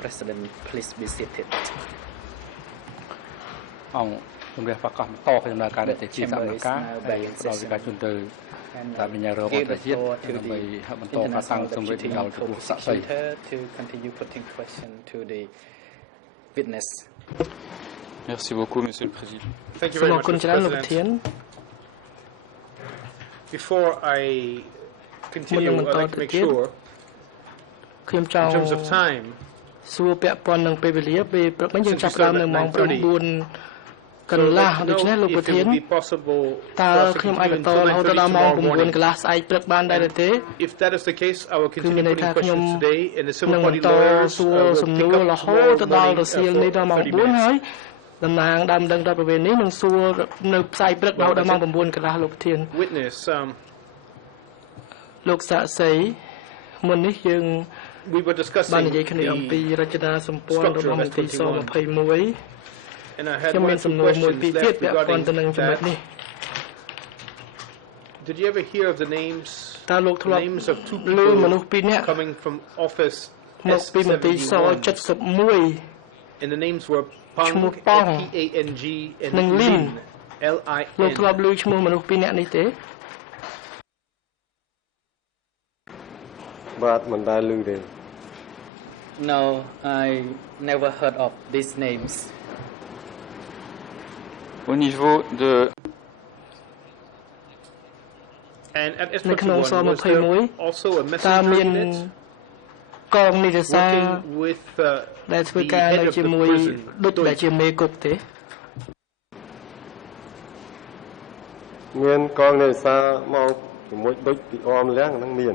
President, please be seated. Chúng ta phải có một to cái chúng ta cả để chia sẻ một cá để cho các chúng tôi tại vì nhà rờ một thời tiết vì một to phát sang trong với đầu từ cuộc xã hội. To continue putting question to the witness. Merci beaucoup, Monsieur le Président. Thank you very much, Mr. President. Before I continue, I'd like to make sure, in terms of time, since it would be possible for us to continue until 9:30 tomorrow morning. If that is the case, I will continue putting questions today, and the civil party lawyers will pick up tomorrow morning for 30 minutes. តំណាងដើមដឹងដល់ប្រវេណនេះនឹងសួរនៅផ្សាយព្រឹករហូតដល់ម៉ោង 9 កន្លះលោកធាន Witness លោកសាក់សីមុននេះយើង we were discussing បាននិយាយគ្នាអំពីរចនាសម្ព័ន្ធរបស់មន្ទីរស21 and I had ខ្ញុំមានសំណួរមួយពីរទៀតពាក់ព័ន្ធទៅនឹងចំណុចនេះ Did you ever hear of the names តើលោកធ្លាប់ names of two ឮ people មនុស្សពីរនាក់ coming from office មកពីមន្ទីរស 71 and the names were Pang, P-A-N-G, and Lin, L-I-N. លោកធ្លាប់ឮឈ្មោះមនុស្សពីរនាក់នេះទេ បាទមិនដែលឮទេ No, I never heard of these names. Au niveau de And at S21 was there also a messenger unit កងនិរសា working with ដែលធ្វើការនៅជាមួយដូចដែលជាមេគុកទេ មានកងនិរសាមកជាមួយដូចពីអមលៀងហ្នឹងមាន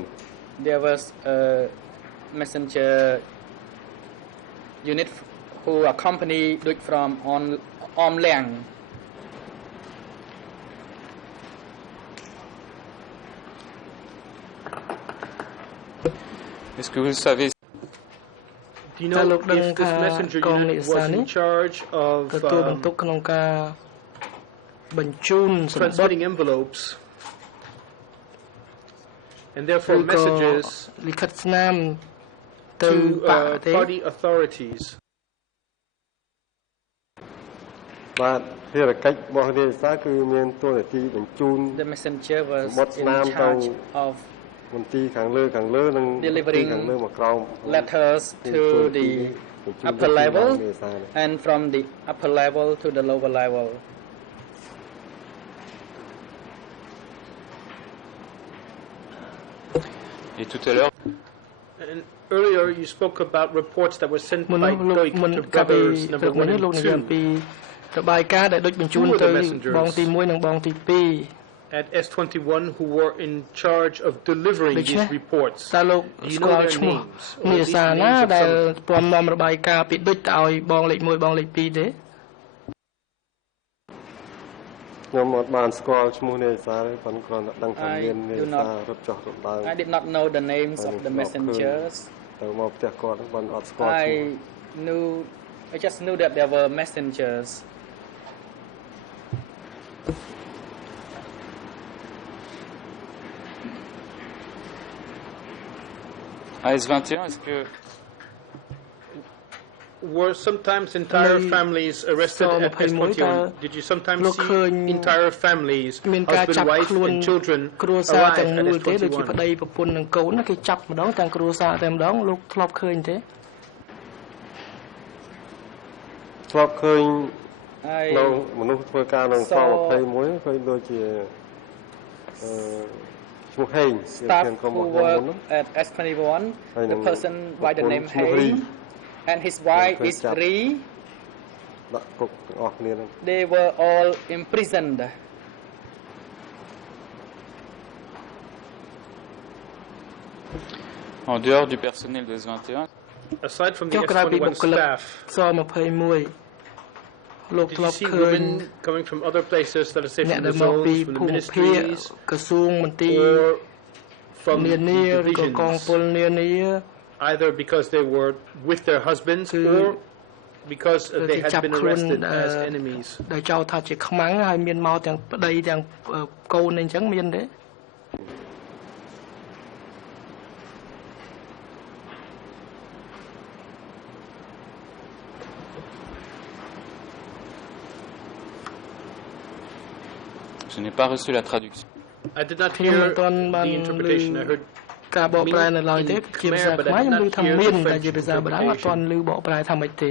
There was a messenger unit who accompanied Duk from Om Liang. Est-ce que vous savez Do you know if this messenger unit was in charge of transmitting envelopes and therefore messages to party authorities? បាទភារកិច្ចរបស់រាជសារគឺមានតួនាទីបញ្ជូន The messenger was in charge of delivering letters to the upper level and from the upper level to the lower level. Et tout à l'heure, and earlier you spoke about reports that were sent by Doik to brothers number 1 and 2. របាយការណ៍ដែលដូចបញ្ជូនទៅបងទី 1 និងបងទី 2 at S21 who were in charge of delivering these reports. តើលោកស្គាល់ឈ្មោះនិរសាណាដែលព្រមនាំរបាយការណ៍ពីដូចទៅឲ្យបងលេខ 1 បងលេខ 2 ទេ ខ្ញុំអត់បានស្គាល់ឈ្មោះនិរសាទេប៉ុន្តែគ្រាន់តែដឹងថាមាននិរសារត់ចុះរំដើម I did not know the names of the messengers. ទៅមកផ្ទះគាត់ប៉ុន្តែអត់ស្គាល់ឈ្មោះ I just knew that there were messengers. AS21, est-ce que were sometimes entire families arrested at S21? Did you sometimes see entire families, husband, wife, and children arrive at S21? ប្តីប្រពន្ធនិងកូនគេចាប់ម្ដងទាំងគ្រួសារតែម្ដងលោកធ្លាប់ឃើញទេ ធ្លាប់ឃើញនៅមនុស្សធ្វើការក្នុងស21ឃើញដូចជាឈ្មោះហេង Staff who work at S21 the person by the name Heng and his wife is Ri. ដាក់គុកទាំងអស់គ្នាហ្នឹង They were all imprisoned. en dehors du personnel de S21, aside from the S21 staff, ស21 លោកធ្លាប់ឃើញ coming from other places that are say from the មកពី zones, from the ភូមិភាគ ministries, ក្រសួងមន្ទីរ or from នានា the ឬក៏កង divisions, ពលនានា either because they were with their husbands or because they had been arrested as enemies. ដែលចោទថាជាខ្មាំងហើយមានមកទាំងប្តីទាំងកូនអីចឹងមានទេ ម Je n'ai pas reçu la traduction. I did not hear the interpretation. I heard ការបកប្រែនៅឡើយទេជាភាសាខ្មែរខ្ញុំឮថាមានតែជាភាសាបារាំងអត់ទាន់ឮបកប្រែថាម៉េចទេ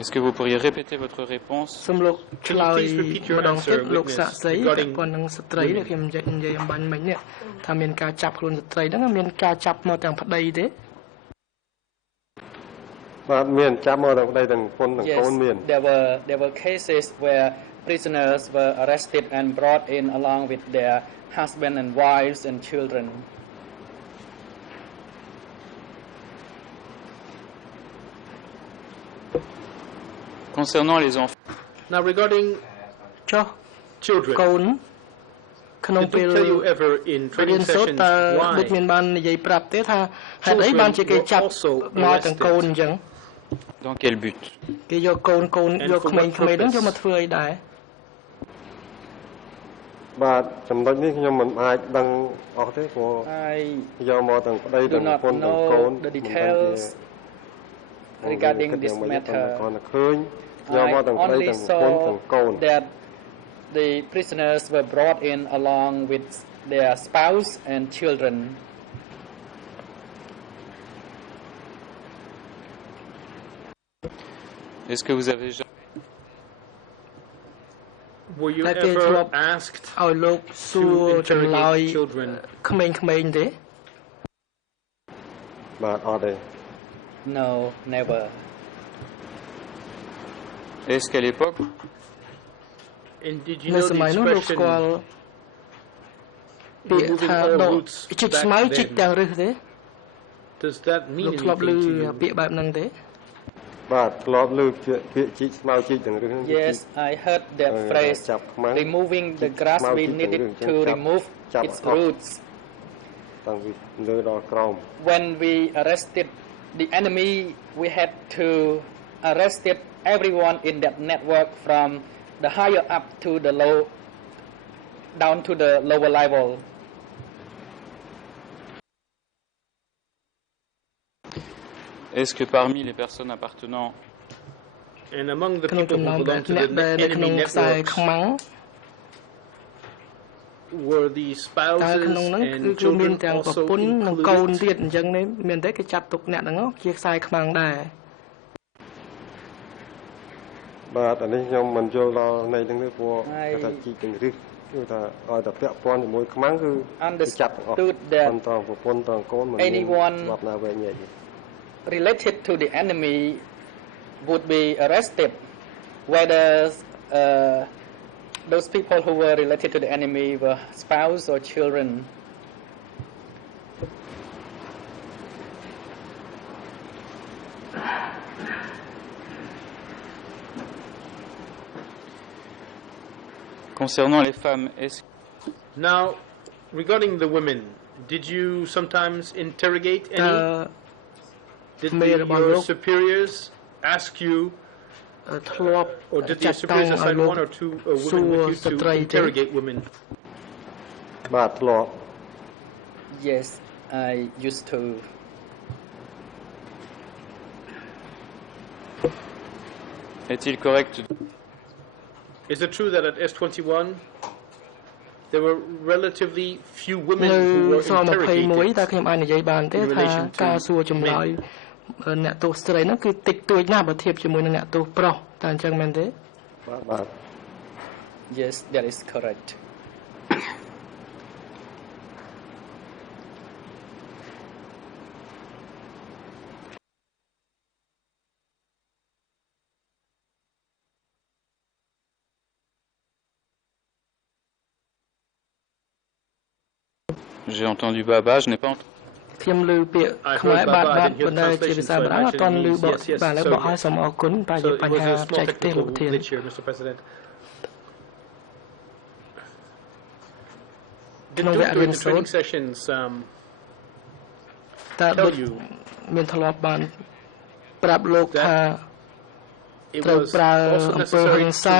Est-ce que vous pourriez répéter votre réponse? សូមលោកឆ្លើយម្ដងទៀតលោកសាក់សីប៉ុណ្ណឹងស្ត្រីដែលខ្ញុំនិយាយអំបញ្ញមិញនេះថាមានការចាប់ខ្លួនស្ត្រីហ្នឹងមានការចាប់មកទាំងប្តីទេ បាទមានចាប់មកទាំងប្តីទាំងប្រពន្ធទាំងកូនមាន there were cases where prisoners were arrested and brought in along with their husband and wives and children. Concernant les enfants. Now regarding children. កូនក្នុងពេល tell you ever in training sessions why ដូចមានបាននិយាយប្រាប់ទេថាហេតុអីបានជាគេចាប់មកទាំងកូនអញ្ចឹង Dans quel but? គេយកកូនយកក្មេងៗហ្នឹងយកមកធ្វើអីដែរ បាទចំណុចនេះខ្ញុំមិនអាចដឹងអស់ទេព្រោះយកមកទាំងប្តីទាំងប្រពន្ធទាំងកូន the details regarding this matter គាត់ឃើញយកមកទាំងប្តីទាំងប្រពន្ធទាំងកូន that the prisoners were brought in along with their spouse and children. Est-ce que vous avez Were you ever asked ឲ្យលោកសួរចម្លើយក្មេងៗទេ បាទអត់ទេ No, never. Est-ce qu'à l'époque And did you know the expression ពាក្យថាដកជីកស្មៅជីកទាំងរឹសទេ Does that mean លោកធ្លាប់ឮពាក្យបែបហ្នឹងទេ បាទធ្លាប់ឮពាក្យជីកស្មៅជីកទាំងរឹសហ្នឹង Yes, I heard that phrase. Removing the grass, we needed to remove its roots. តាំងពីលើដល់ក្រោម When we arrested the enemy, we had to arrest everyone in that network from the higher up to the low, down to the lower level. Est-ce que parmi les personnes appartenant and among the people who belong to the enemy networks were the spouses and children also included? អញ្ចឹងនេះមានតែគេចាប់ទុកអ្នកហ្នឹងជាខ្សែខ្មាំងដែរ បាទអានេះខ្ញុំមិនយល់ដល់នៃហ្នឹងទេព្រោះគេថាជីកទាំងរឹសគឺថាឲ្យតែពាក់ព័ន្ធជាមួយខ្មាំងគឺចាប់អស់បន្តប្រពន្ធតកូនមិនមានច្បាប់ណាវែងញែក related to the enemy would be arrested, whether those people who were related to the enemy were spouse or children. Concernant les femmes, Now, regarding the women, did you sometimes interrogate any? Did your superiors ask you, or did your superiors assign one or two women with you to interrogate women? បាទធ្លាប់ Yes, I used to. Est-il correct? Is it true that at S21 there were relatively few women who were interrogated តើខ្ញុំអាចនិយាយបានទេថាការសួរចម្លើយអ្នកទោសស្រីហ្នឹងគឺតិចតួចណាស់បើធៀបជាមួយនឹងអ្នកទោសប្រុសតើអញ្ចឹងមែនទេ បាទ Yes, that is correct. J'ai entendu Baba, je n'ai pas entendu. ខ្ញុំឮពាក្យខ្មែរបាទបណ្ដាជាភាសាបារាំងអត់ទាន់ឮបកបាទហើយបកឲ្យសូមអរគុណតែជាបញ្ហាបច្ចេកទេសលោកប្រធាន ក្នុងវគ្គរៀនសូត្រ sessions តើដូចមានធ្លាប់បានប្រាប់លោកថាត្រូវប្រើអំពើហិង្សា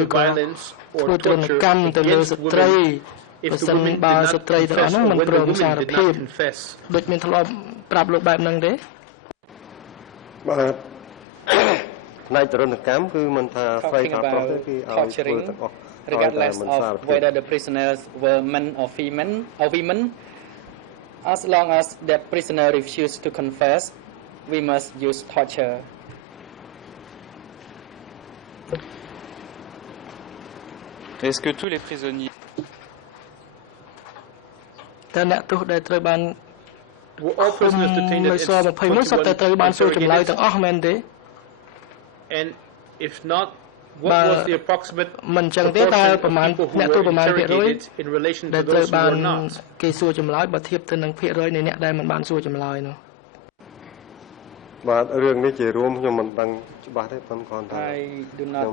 ឬក៏ធ្វើទរណកម្មទៅលើស្ត្រី បើសិនបើស្ត្រីទាំងអស់ហ្នឹងមិនព្រមសារភាពដូចមានធ្លាប់ប្រាប់លោកបែបហ្នឹងទេ បាទ talking about torturing, regardless of whether the prisoners were men or women. As long as that prisoner refused to confess, we must use torture. Est-ce que tous les prisonniers were all prisoners detained at 21 and if not, what was the approximate proportion of people who were interrogated in relation to those who were not? I do not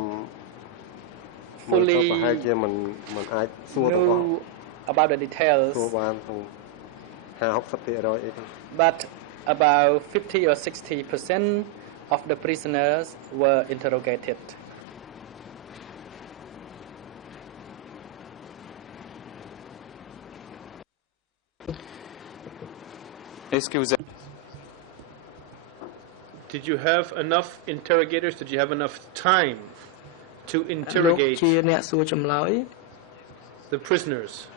fully know about the details, but about 50 or 60% of the prisoners were interrogated. Did you have enough interrogators? Did you have enough time to interrogate the prisoners?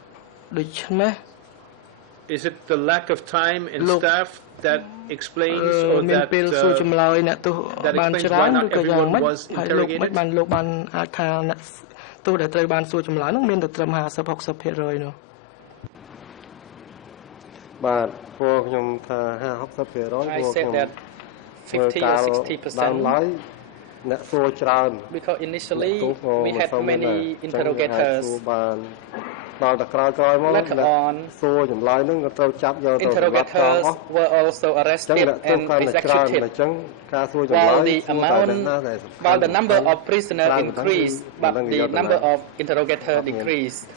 Is it the lack of time and staff that explains or that explains why not everyone was interrogated? I said that 50 or 60%, because initially we had many interrogators. Later on, interrogators were also arrested and executed, while the number of prisoners increased, but the number of interrogators decreased.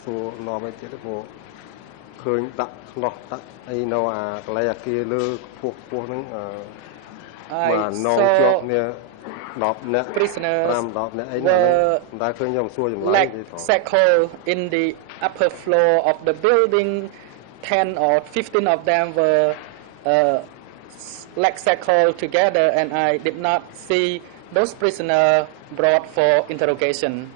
I saw prisoners were like shackled in the upper floor of the building. 10 or 15 of them were like shackled together, and I did not see those prisoners brought for interrogation.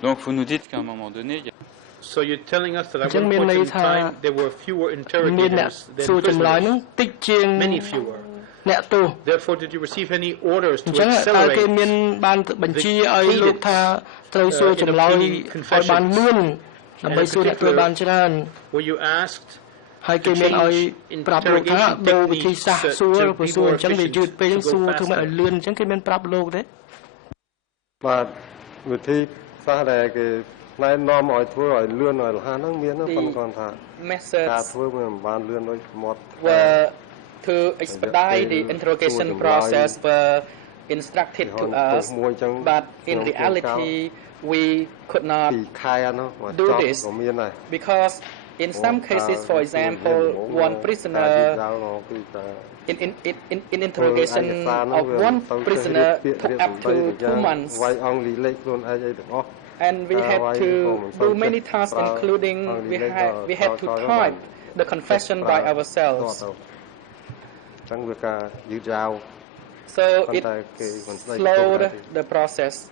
Donc vous nous dites qu'à un moment donné, so you're telling us that at one point in time there were fewer interrogators than prisoners, many fewer. Therefore, did you receive any orders to accelerate the confessions? And in particular, were you asked to change interrogation techniques to be more efficient, to go faster? The methods were to expedite the interrogation process were instructed to us, but in reality we could not do this because in some cases, for example, one prisoner in interrogation of one prisoner took up to 2 months. And we had to do many tasks, including we had to type the confession by ourselves. So it slowed the process.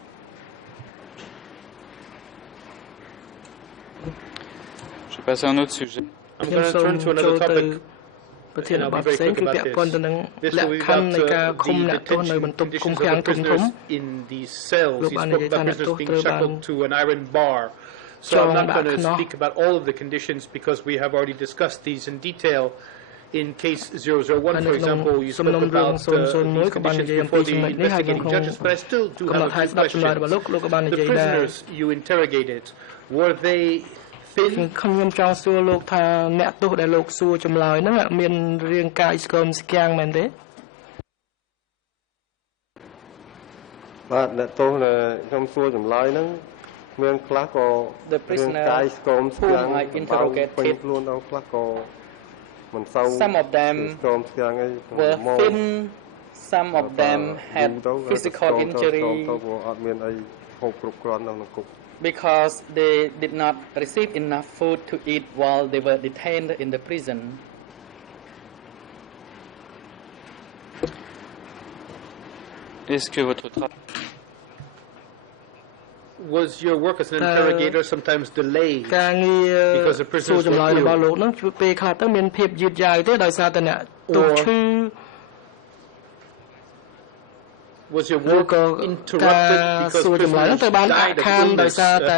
I'm going to turn to another topic. And I'll be very quick about this. This will be about the detention conditions of the prisoners in these cells. You spoke about prisoners being shackled to an iron bar. So I'm not going to speak about all of the conditions because we have already discussed these in detail. In case 001, for example, you spoke about these conditions before the investigating judges, but I still do have a few questions. The prisoners you interrogated, were they thin? The prisoners whom I interrogated, some of them were thin, some of them had physical injury because they did not receive enough food to eat while they were detained in the prison. Est-ce que votre travail was your work as an interrogator sometimes delayed because the prisoners were ill? Was your work interrupted because prisoners died of illness in their cells?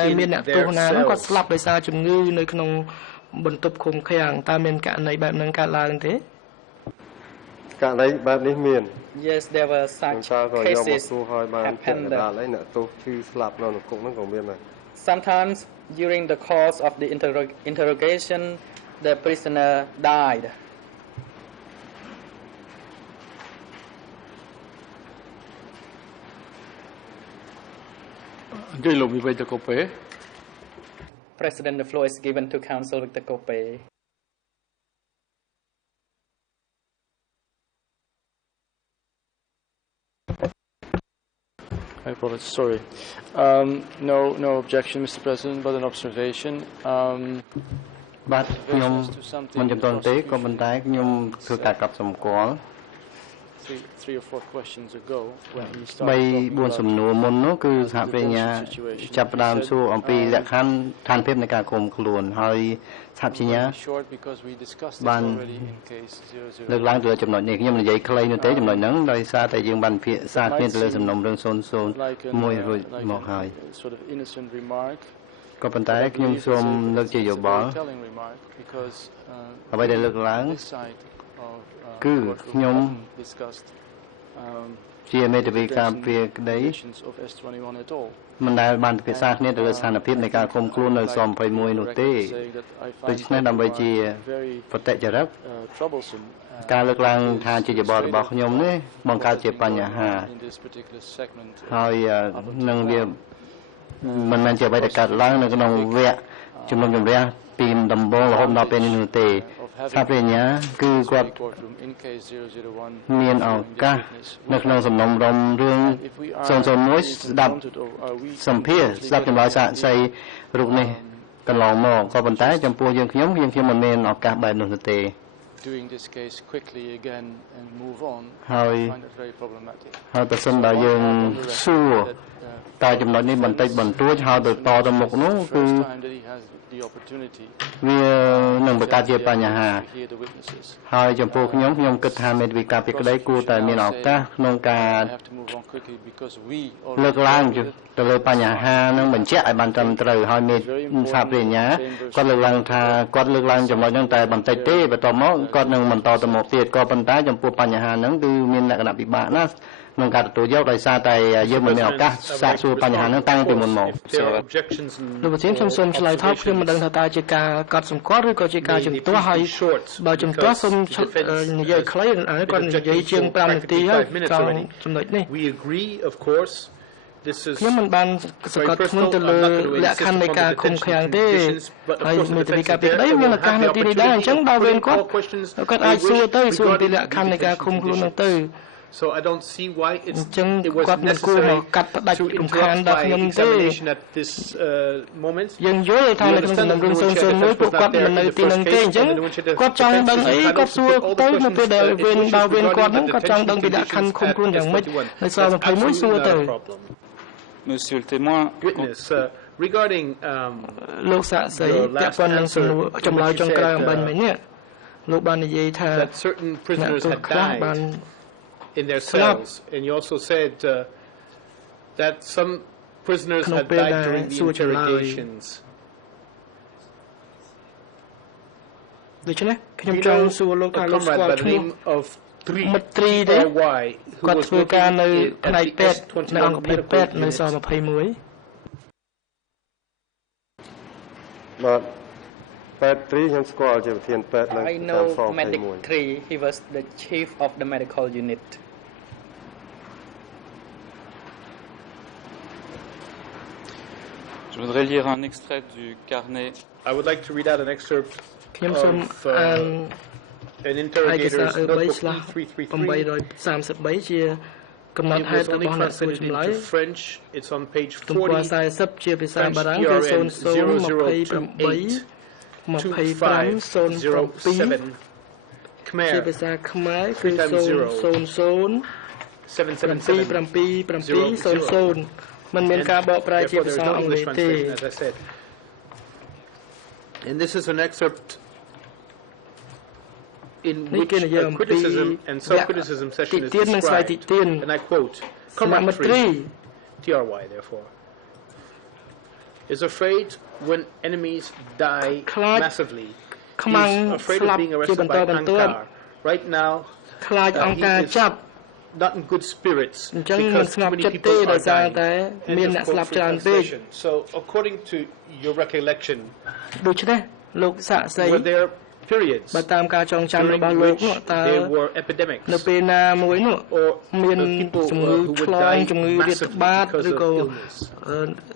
Yes, there were such cases happened. Sometimes during the course of the interrogation, the prisoner died. President, the floor is given to Council Victor Kope. I apologize. Sorry. No objection, Mr. President, but an observation. បាទខ្ញុំមិនចំទងទេក៏ប៉ុន្តែខ្ញុំធ្វើការកត់សម្គាល់ 3 or 4 questions ago when he 3-4 សំណួរមុននោះគឺសហប្រញ្ញាចាប់ផ្ដើមសួរអំពីលក្ខខណ្ឌឋានភាពនៃការឃុំខ្លួនហើយសហប្រញ្ញាបានលើកឡើងទៅចំណុចនេះខ្ញុំនិយាយខ្លីនោះទេចំណុចហ្នឹងដោយសារតែយើងបានពិភាក្សាគ្នាទៅលើសំណុំរឿង001មួយរួចមកហើយក៏ប៉ុន្តែខ្ញុំសូមលើកជាយោបល់អ្វីដែលលើកឡើងគឺខ្ញុំជាមេធាវីការពារក្តីមិនដែលបានពិភាក្សាគ្នាទៅលើស្ថានភាពនៃការឃុំខ្លួននៅស-21នោះទេដូច្នេះដើម្បីជាបតិចរិតការលើកឡើងថាជាយោបល់របស់ខ្ញុំនេះបង្កើតជាបញ្ហាហើយនឹងវាមិនមែនជាអ្វីដែលកើតឡើងនៅក្នុងវគ្គជំនុំជម្រះពីដំបូងរហូតដល់ពេលនេះនោះទេសហប្រញ្ញាគឺគាត់មានឱកាសនៅក្នុងសំណុំរំរឿង001ស្ដាប់សម្ភារស្ដាប់ចម្លើយសាកសីរូបនេះកន្លងមកក៏ប៉ុន្តែចំពោះយើងខ្ញុំមិនមានឱកាសបែបនោះទេហើយប្រសិនបើយើងសួរតែចំណុចនេះបន្តិចបន្តួចហើយទៅតទៅមុខនោះគឺវានឹងបង្កើតជាបញ្ហាហើយចំពោះខ្ញុំគិតថាមេធាវីការពារក្តីគួរតែមានឱកាសក្នុងការលើកឡើងទៅលើបញ្ហានឹងបញ្ជាក់ឲ្យបានត្រឹមត្រូវហើយមេសហប្រញ្ញាគាត់លើកឡើងថាគាត់លើកឡើងចំណុចហ្នឹងតែបន្តិចទេបន្ទាប់មកគាត់នឹងបន្តទៅមុខទៀតក៏ប៉ុន្តែចំពោះបញ្ហាហ្នឹងគឺមានលក្ខណៈពិបាកណាស់ក្នុងការទទួលយកដោយសារតែយើងមិនមានឱកាសសាកសួរបញ្ហាហ្នឹងតាំងពីមុនមកលោកប្រធានខ្ញុំសូមឆ្លើយថតខ្ញុំមិនដឹងថាតើជាការកត់សម្គាល់ឬក៏ជាការជំទាស់ហើយបើជំទាស់សូមនិយាយខ្លីគាត់និយាយជាង5នាទីហើយក្នុងចំណុចនេះខ្ញុំមិនបានសង្កត់ធ្ងន់ទៅលើលក្ខខណ្ឌនៃការឃុំឃាំងទេហើយមេធាវីការពារក្តីមានឱកាសនៅទីនេះដែរអញ្ចឹងដល់វេនគាត់អាចសួរអំពីលក្ខខណ្ឌនៃការឃុំខ្លួននោះទៅSo I don't see why it was necessary to interrupt my examination at this moment. យើងយល់ថានៅក្នុងសំណុំរឿង001ពួកគាត់មិននៅទីនឹងទេអញ្ចឹងគាត់ចង់ដឹងអីគាត់សួរទៅនៅពេលដែលវេនដល់វេនគាត់ហ្នឹងគាត់ចង់ដឹងពីលក្ខខណ្ឌឃុំខ្លួនយ៉ាងម៉េចនៅស-21សួរទៅ Monsieur le témoin regarding លោកសាក់សីពាក់ព័ន្ធនឹងសំណួរចម្លើយចុងក្រោយអំបញ្ញមិញនេះលោកបាននិយាយថា certain prisoners had died in their cells, and you also said that some prisoners had died during the interrogations. ដូច្នេះខ្ញុំចង់សួរលោកថាលោកស្គាល់ឈ្មោះមិត្តត្រីទេគាត់ធ្វើការនៅផ្នែកពេទ្យនៅអង្គភាពពេទ្យនៅស-21បាទពេទ្យ3ខ្ញុំស្គាល់ជាប្រធានពេទ្យនៅតាមស-21 Medic 3 he was the chief of the medical unit Je voudrais lire un extrait du carnet. I would like to read out an excerpt of an interrogator's notebook E333 ជាកំណត់ហេតុរបស់អ្នកសួរចម្លើយ French it's on page 40 ទំព័រ40ជាភាសាបារាំងគឺ0028 2507 Khmer ជាភាសាខ្មែរគឺ00 มันមានការបកប្រែជាភាសាអង់គ្លេសទេ And this is an excerpt in which a criticism and self-criticism session is described, and I quote, commentary, TRY therefore, is afraid when enemies die massively. He's afraid of being arrested by Ankar. Right now, he is not in good spirits because too many people are dying. End of quote from translation. So, according to your recollection, were there periods during which there were epidemics, or people who would die massively because of illness?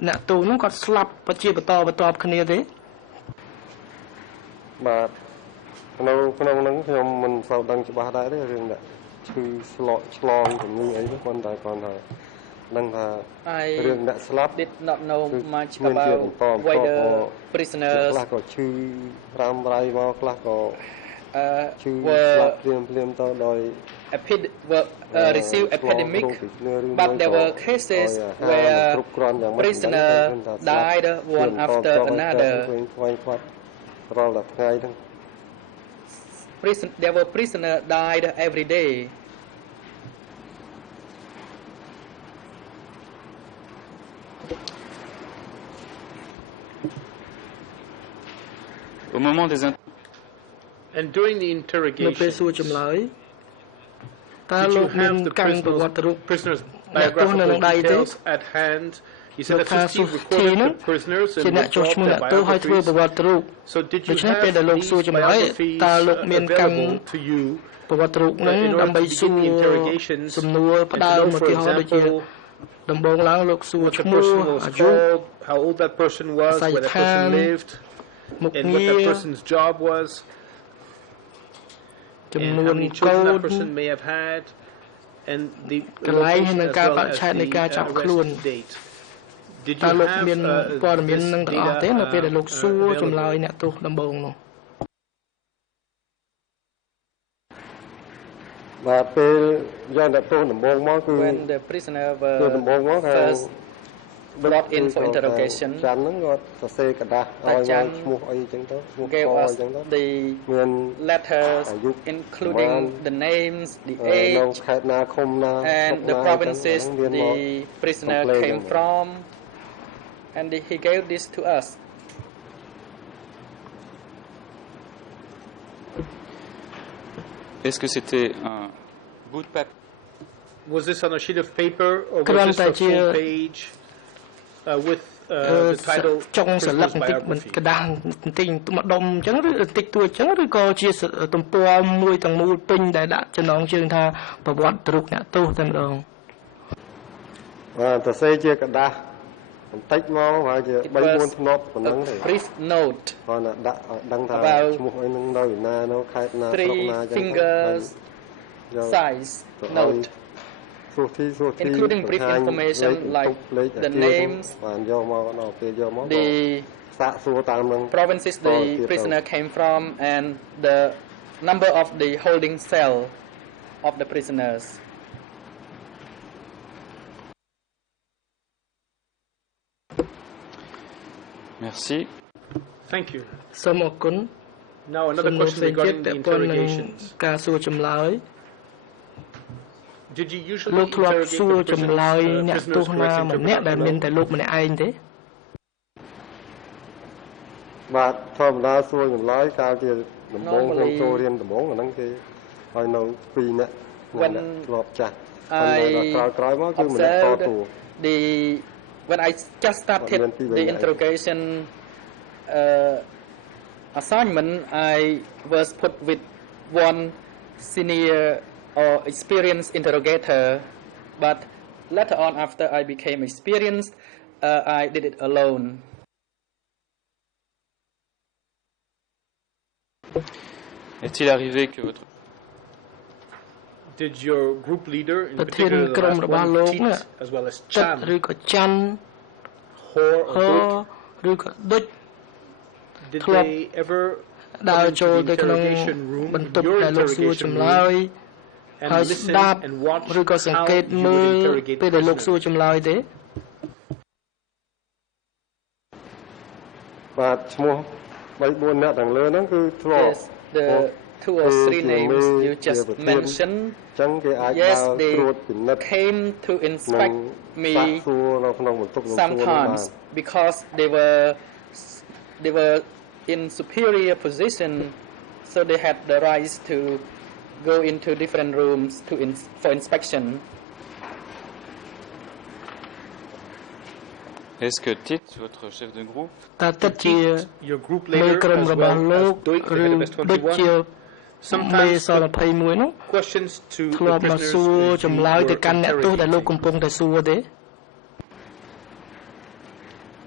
អ្នកទោសនោះគាត់ស្លាប់ជាបន្តបន្ទាប់គ្នាទេ បាទក្នុងហ្នឹងខ្ញុំមិនសូវដឹងច្បាស់ដែរទេរឿងនេះឈឺឆ្លងជំងឺអីនោះប៉ុន្តែគាត់ថាដឹងថារឿងអ្នកស្លាប់ did not know much about whether prisoners ខ្លះក៏ឈឺរ៉ាំរ៉ៃមកខ្លះក៏ឈឺស្លាប់ភ្លាមទៅដោយ receive epidemic, but there were cases where prisoners died one after another. There were prisoners died every day. Au moment des and during the interrogation, did you have the prisoners' biographical details at hand? You said that 15 recorded the prisoners and wrote their biographies. So did you have these biographies available to you in order to begin the interrogations and to know, for example, what the person was called, how old that person was, where that person lived, and what that person's job was, and how many children that person may have had, and the location as well as the arrest date. Did you have this data available? បាទពេលយកអ្នកទោសដំបូងមកគឺ when the prisoner were first brought in for interrogation ចាន់ហ្នឹងគាត់សរសេរกระดาษឲ្យមកឈ្មោះអីចឹងទៅឈ្មោះអីចឹងទៅ the letters including the names, the age, នៅខេត្តណាឃុំណា and the provinces the prisoner came from, and he gave this to us. Est-ce que c'était un bout de papier? Was this on a sheet of paper or was this a full page with the title Prisoners Biography? กระดาษបន្តិចម្ដុំអញ្ចឹងឬបន្តិចតួចអញ្ចឹងឬក៏ជាទំព័រមួយទាំងមូលពេញដែលដាក់ចំណងជើងថាប្រវត្តិរូបអ្នកទោសតែម្ដង បាទសរសេរជាกระดาษបន្តិចមកហើយជា 3-4 ធ្នាប់ប៉ុណ្ណឹងទេ brief note គាត់ដាក់ដឹងថាឈ្មោះអីនឹងនៅណានៅខេត្តណាស្រុកណាចឹង fingers size note including brief information like the names, the provinces the prisoner came from, and the number of the holding cell of the prisoners. Merci. Thank you. Now another question regarding the interrogations. Did you usually interrogate the prisoners who were interrogated? បាទធម្មតាសួរចម្លើយកាលជាដំបូងខ្ញុំចូលរៀនដំបូងអាហ្នឹងគេឲ្យនៅ2នាក់ធ្លាប់ចាស់ក្រោយមកគឺម្នាក់តតួ when I just started the interrogation assignment, I was put with one senior or experienced interrogator, but later on, after I became experienced, I did it alone. Est-il arrivé que votre Did your group leader, in particular the last one, Tit, as well as Cham, Hor or Dut, did they ever come into the interrogation room, your interrogation room, andហើយ listen ស្ដាប់ and watch ឬក៏សង្កេត how you មើ would ល interrogate ពេលដែលលោកសួរ prisoners. ចម្លើយទេ បាទឈ្មោះ 3-4 នាក់ទាំងលើហ្នឹងគឺធ្លាប់ Yes, the 2 or 3 names you just mentioned. ចឹងគេអាចដើ Yes, រ they ត្រួតពិនិត្យ came to និង inspect សាក me សួរនៅក្នុងបន្ទប់សួរហ្នឹងបាន sometimes because they were in superior position, so they had the rights to go into different rooms for inspection. Est-ce que Tit, votre chef de groupe, តើទឹកជា Your group មេ leader ក្រុម as របស់ well លោក as Doik, the ឬ head of ដូចជា S21, មេ sometimes ស21នោះ questions to ធ្ the លាប់មក prisoners សួរ who ចម្លើយទៅ were កាន់អ្នកទោសដែលលោក interrogating. កំពុងតែសួរទេ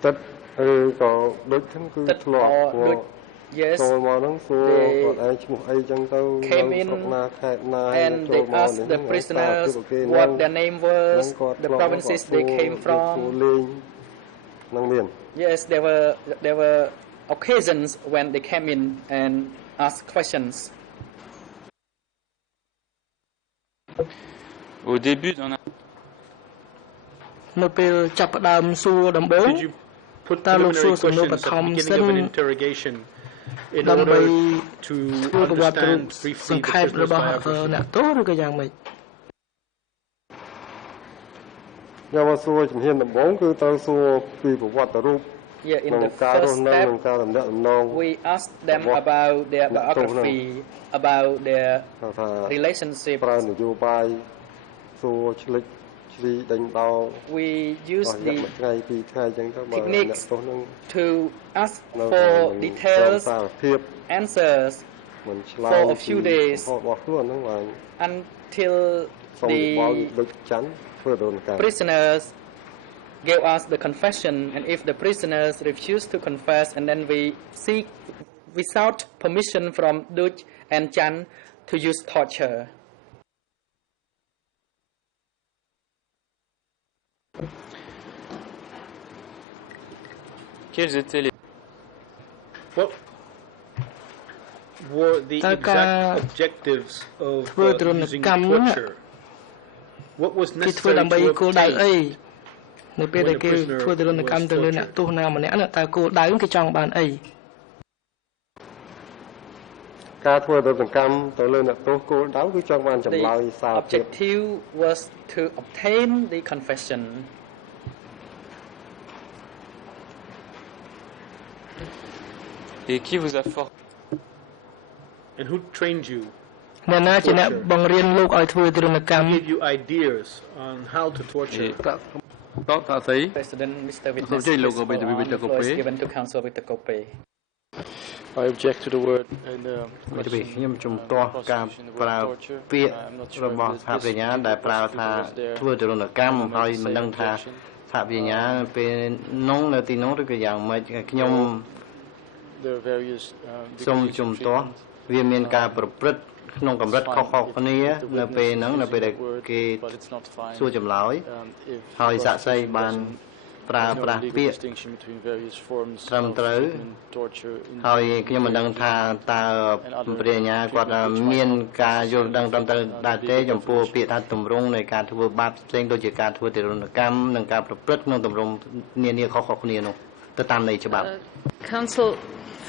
ទឹកឬក៏ដូចហ្នឹងគឺ ទឹក ធ្លាប់ or ដូច yes ចូលមកហ្នឹងសួរ they គាត់ឯងឈ្មោះអីចឹងទៅ came នៅ in ស្រុកណាខេត្តណា and ចូល they មក asked នេះ the prisoners what their name was, the provinces they came សួរ from. លេងហ្នឹងមាន Yes, there were occasions when they came in and asked questions. au début d'un នៅពេលចាប់ផ្ដើមសួរដំបូង Did you put តើលោកសួរ preliminary សំណួរ questions ប at the ឋម beginning សិន of an interrogation in ដើម្បី order to ធ្វើប្រវត្តិរូប understand ស briefly ង្ the ខេប prisoner's របស់ biography? អ្នកទោសឬក៏យ៉ាងម៉េច យកមកសួរជំហានដំបូងគឺត្រូវសួរពីប្រវត្តិរូប Yeah, in និង the ការរ first ស់នៅ step, និងការតំណាក់តំណង we asked them about their biography, about their เขาថា relationship. ប្រើនយោបាយសួរឆ្លិចឆ្លីដេញដោល We អ used ស់រយៈ the មួយថ្ងៃពីរថ្ងៃអញ្ចឹងទៅបើអ្នក techniques ទោសនឹង to ask នៅ for តែ details, សារភាព answers មិនឆ្លើយ for a ពី few days របស់ខ្លួនហ្នឹងបាន until សូមយោបល់ the ដូចច័ន្ទធ្វើរនកម្ម prisoners gave us the confession, and if the prisoners refused to confess, and then we seek without permission from Duch and Chan to use torture. quels étaient les What were the Taka- exact objectives ofធ្វើទរណ using កម្មហ្នឹង torture? What was គេធ្វើ necessary ដើម្បី to គោលដៅអី obtain? នៅពេលដែលគេធ្វើទរណកម្មទៅលើអ្នកទោសណាម្នាក់ហ្នឹងតើគោលដៅគេចង់បានអី ការធ្វើទរណកម្មទៅលើអ្នកទោសគោលដៅគឺចង់បានចម្លើយ The សារភាព objective was to obtain the confession. et qui vous a formé And who trained you? អ្នកណាជាអ្នកបង្រៀនលោកឲ្យធ្វើទរណកម្ម Gave you ideas on how to torture? តតតាស្អី President Mr. Witness, Không chơi logo principle bây giờ on bị the copy. floor is given to Council with the copy. I object to the word in the វិទ្យាខ្ញុំជំទាស់ការប្រើពាក្យរបស់សហប្រញ្ញាដែលប្រើថាធ្វើទរណកម្មហើយមិនដឹងថាសហប្រញ្ញាពេលនោះនៅទីនោះឬក៏យ៉ាងម៉េចខ្ញុំ there are various សូម degrees ជំ of ទាស់ treatment. វាមានការប្រព្រឹត្តក្នុងកម្រិតខុសៗគ្នានៅពេលហ្នឹងនៅពេលដែលគេ But it's not fine. សួរចម្លើយ If ហើយសាក់សី prosecution បាន doesn't ប្រើ know ប្រាស់ the legal ពាក្យ distinction between various forms ត្រឹម of ត្រូវ treatment, torture, ហើយខ្ញុំមិនដឹងថាតើព្រះអញ្ញាគាត់មានការយល់ដឹងត្រឹមត្រូវដែរទេចំពោះពាក្យថាទម្រង់នៃការធ្វើបាបផ្សេងដូចជាការធ្វើទរណកម្មនិងការប្រព្រឹត្តក្នុងទម្រង់នានាខុសៗគ្នានោះទៅតាមន័យច្បាប់ Council,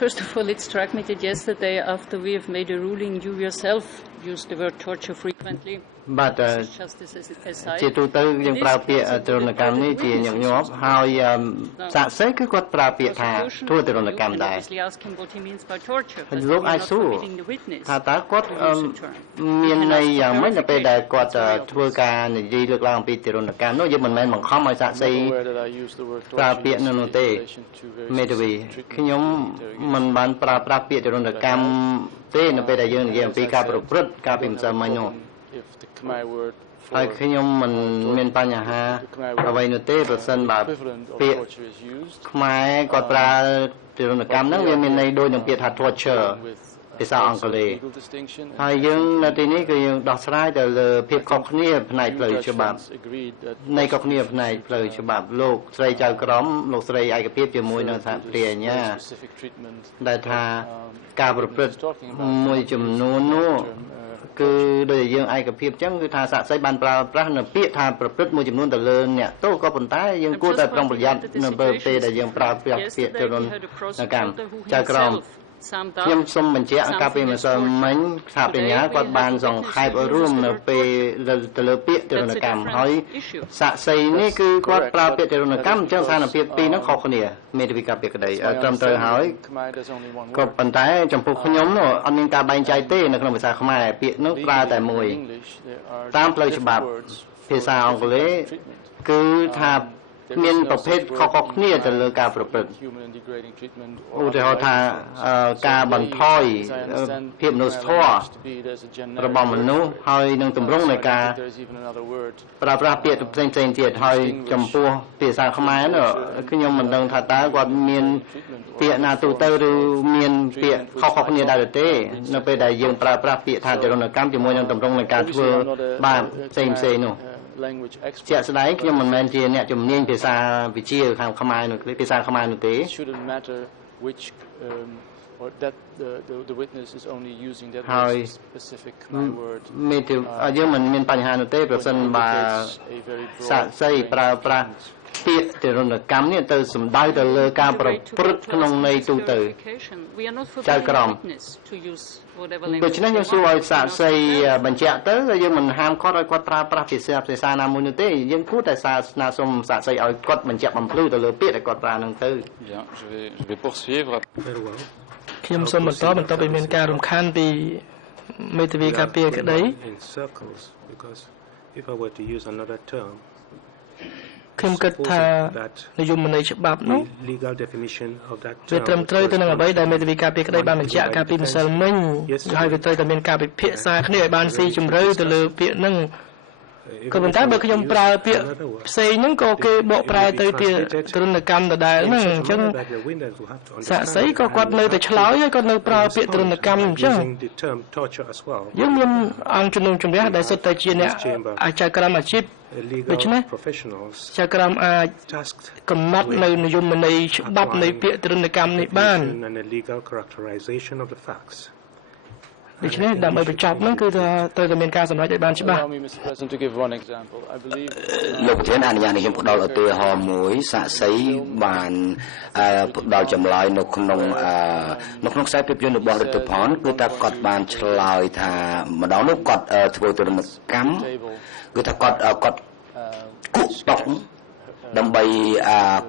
first of all, it struck me that yesterday, after we have made a ruling, you yourself used the word torture frequently. បាទ This is just as aside. ជាទូទៅយើងប្រើពាក្យទរណកម្មនេះជាញឹកញាប់ហើយសាក់សីគឺគាត់ប្រើពាក្យថាធ្វើទរណកម្មដែរ Obviously ask him what he means by torture. លោកអាចសួរ The witness. ថាតើគាត់មានន័យយ៉ាងម៉េចនៅពេលដែលគាត់ធ្វើការនិយាយលើកឡើងអំពីទរណកម្មនោះយើងមិនមែនបង្ខំឲ្យសាក់សី aware that I use the word ប្រើពា torture ក្យនោះ in ទេ relation to various មេធាវី treatment ខ្ញុំ interrogation. មិនបានប្រើប្រាស់ពាក្យទរណកម្មទេនៅពេលដែលយើងនិយាយអំពីការប្រព្រឹត្តការពីម្សិលមិញនោះ If the Khmer word ហើយខ្ញុំមិនមានបញ្ហាអ្វីនោះទេប្រសិនបើ equivalent of ពាក្យ torture is used, ខ្មែរគាត់ប្រើទរណកម្មហ្នឹងវាមានន័យដូចនឹងពាក្យថា torture with ភាសាអង់គ្លេស legal distinction, ហើយយើងនៅទីនេះគឺយើងដោះស្រាយទៅលើភាពខុសគ្នាផ្នែកផ្លូវច្បាប់ agreed that នៃខុសគ្នាផ្នែកផ្លូវច្បាប់លោកស្រីចៅក្រមលោកស្រីឯកភាពជាមួយនឹងសហព្រះអញ្ញា specific treatment ដែលថាការប្រព្រឹត្តមួយចំនួននោះ គឺដោយយើងឯកភាពអញ្ចឹងគឺថាសាក្សីបានប្រើប្រាស់នៅពាក្យថាប្រព្រឹត្តមួយចំនួនទៅលើអ្នកទោសក៏ប៉ុន្តែយើងគួរតែប្រុងប្រយ័ត្ននៅពេលដែលយើងប្រើពាក្យទរណកម្មចៅក្រមខ្ញុំសូមបញ្ជាក់កាលពីម្សិលមិញថាបញ្ញាគាត់បានសង្ខេបរួមនៅពេលទៅលើពាក្យទរណកម្មហើយសាក្សីនេះគឺគាត់ប្រើពាក្យទរណកម្មអញ្ចឹងស្ថានភាពពីរហ្នឹងខុសគ្នាមេធាវីការពារក្តីត្រឹមត្រូវហើយក៏ប៉ុន្តែចំពោះខ្ញុំអត់មានការបែងចែកទេនៅក្នុងភាសាខ្មែរពាក្យនោះប្រើតែមួយតាមផ្លូវច្បាប់ភាសាអង់គ្លេសគឺថាមានប្រភេទខុសៗគ្នាទៅលើការប្រព្រឹត្តឧទាហរណ៍ថាការបន្ថយភាពមនុស្សធម៌របស់មនុស្សហើយនឹងទម្រង់នៃការប្រើប្រាស់ពាក្យផ្សេងៗទៀតហើយចំពោះភាសាខ្មែរខ្ញុំមិនដឹងថាតើគាត់មានពាក្យណាទូទៅឬមានពាក្យខុសៗគ្នាដែរទេនៅពេលដែលយើងប្រើប្រាស់ពាក្យថាទរណកម្មជាមួយនឹងទម្រង់នៃការធ្វើបាបផ្សេងៗនោះជាក់ស្ដែងខ្ញុំមិនមែនជាអ្នកជំនាញភាសាវិទ្យាខាងខ្មែរនោះទេភាសាខ្មែរនោះទេហើយយើងមិនមានបញ្ហានោះទេប្រសិនបើសាក្សីប្រើប្រាស់ពាក្យទរណកម្មនេះទៅសំដៅទៅលើការប្រព្រឹត្តក្នុងន័យទូទៅចៅក្រមដូច្នេះយើងសួរឲ្យសាក្សីបញ្ជាក់ទៅយើងមិនហាមគាត់ឲ្យគាត់ប្រើប្រាស់ភាសាណាមួយនោះទេយើងគួរតែស្នើសុំសាក្សីឲ្យគាត់បញ្ជាក់បំភ្លឺទៅលើពាក្យដែលគាត់ប្រើហ្នឹងទៅខ្ញុំសូមបន្តពីមានការរំខានពីមេធាវីការពារក្តីខ្ញុំគិតថានិយមន័យច្បាប់នោះវាត្រឹមត្រូវទៅនឹងអ្វីដែលមេធាវីការពារក្តីបានបញ្ជាក់កាលពីម្សិលមិញហើយវាត្រូវតែមានការពិភាក្សាគ្នាឲ្យបានស៊ីជម្រៅទៅលើពាក្យហ្នឹងក៏ប៉ុន្តែបើខ្ញុំប្រើពាក្យផ្សេងហ្នឹងក៏គេបកប្រែទៅជាទរណកម្មដដែលហ្នឹងអញ្ចឹងសាក្សីក៏គាត់នៅតែឆ្លើយហើយគាត់នៅប្រើពាក្យទរណកម្មអញ្ចឹងយើងមានអង្គជំនុំជម្រះដែលសុទ្ធតែជាអ្នកអាចារ្យក្រមអាជីពដូច្នេះចៅក្រមអាចកំណត់នៅនិយមន័យច្បាប់នៃពាក្យទរណកម្មនេះបានដូច្នេះដើម្បីបញ្ចប់ហ្នឹងគឺថាត្រូវតែមានការសម្រេចឲ្យបានច្បាស់លោកប្រធានអនុញ្ញាតនេះខ្ញុំផ្ដល់ឧទាហរណ៍មួយសាក្សីបានផ្ដល់ចម្លើយនៅក្នុងខ្សែភាពយន្តរបស់រដ្ឋាភិបាលគឺថាគាត់បានឆ្លើយថាម្ដងនោះគាត់ធ្វើទរណកម្មគឺថាគាត់គក់តុកដើម្បី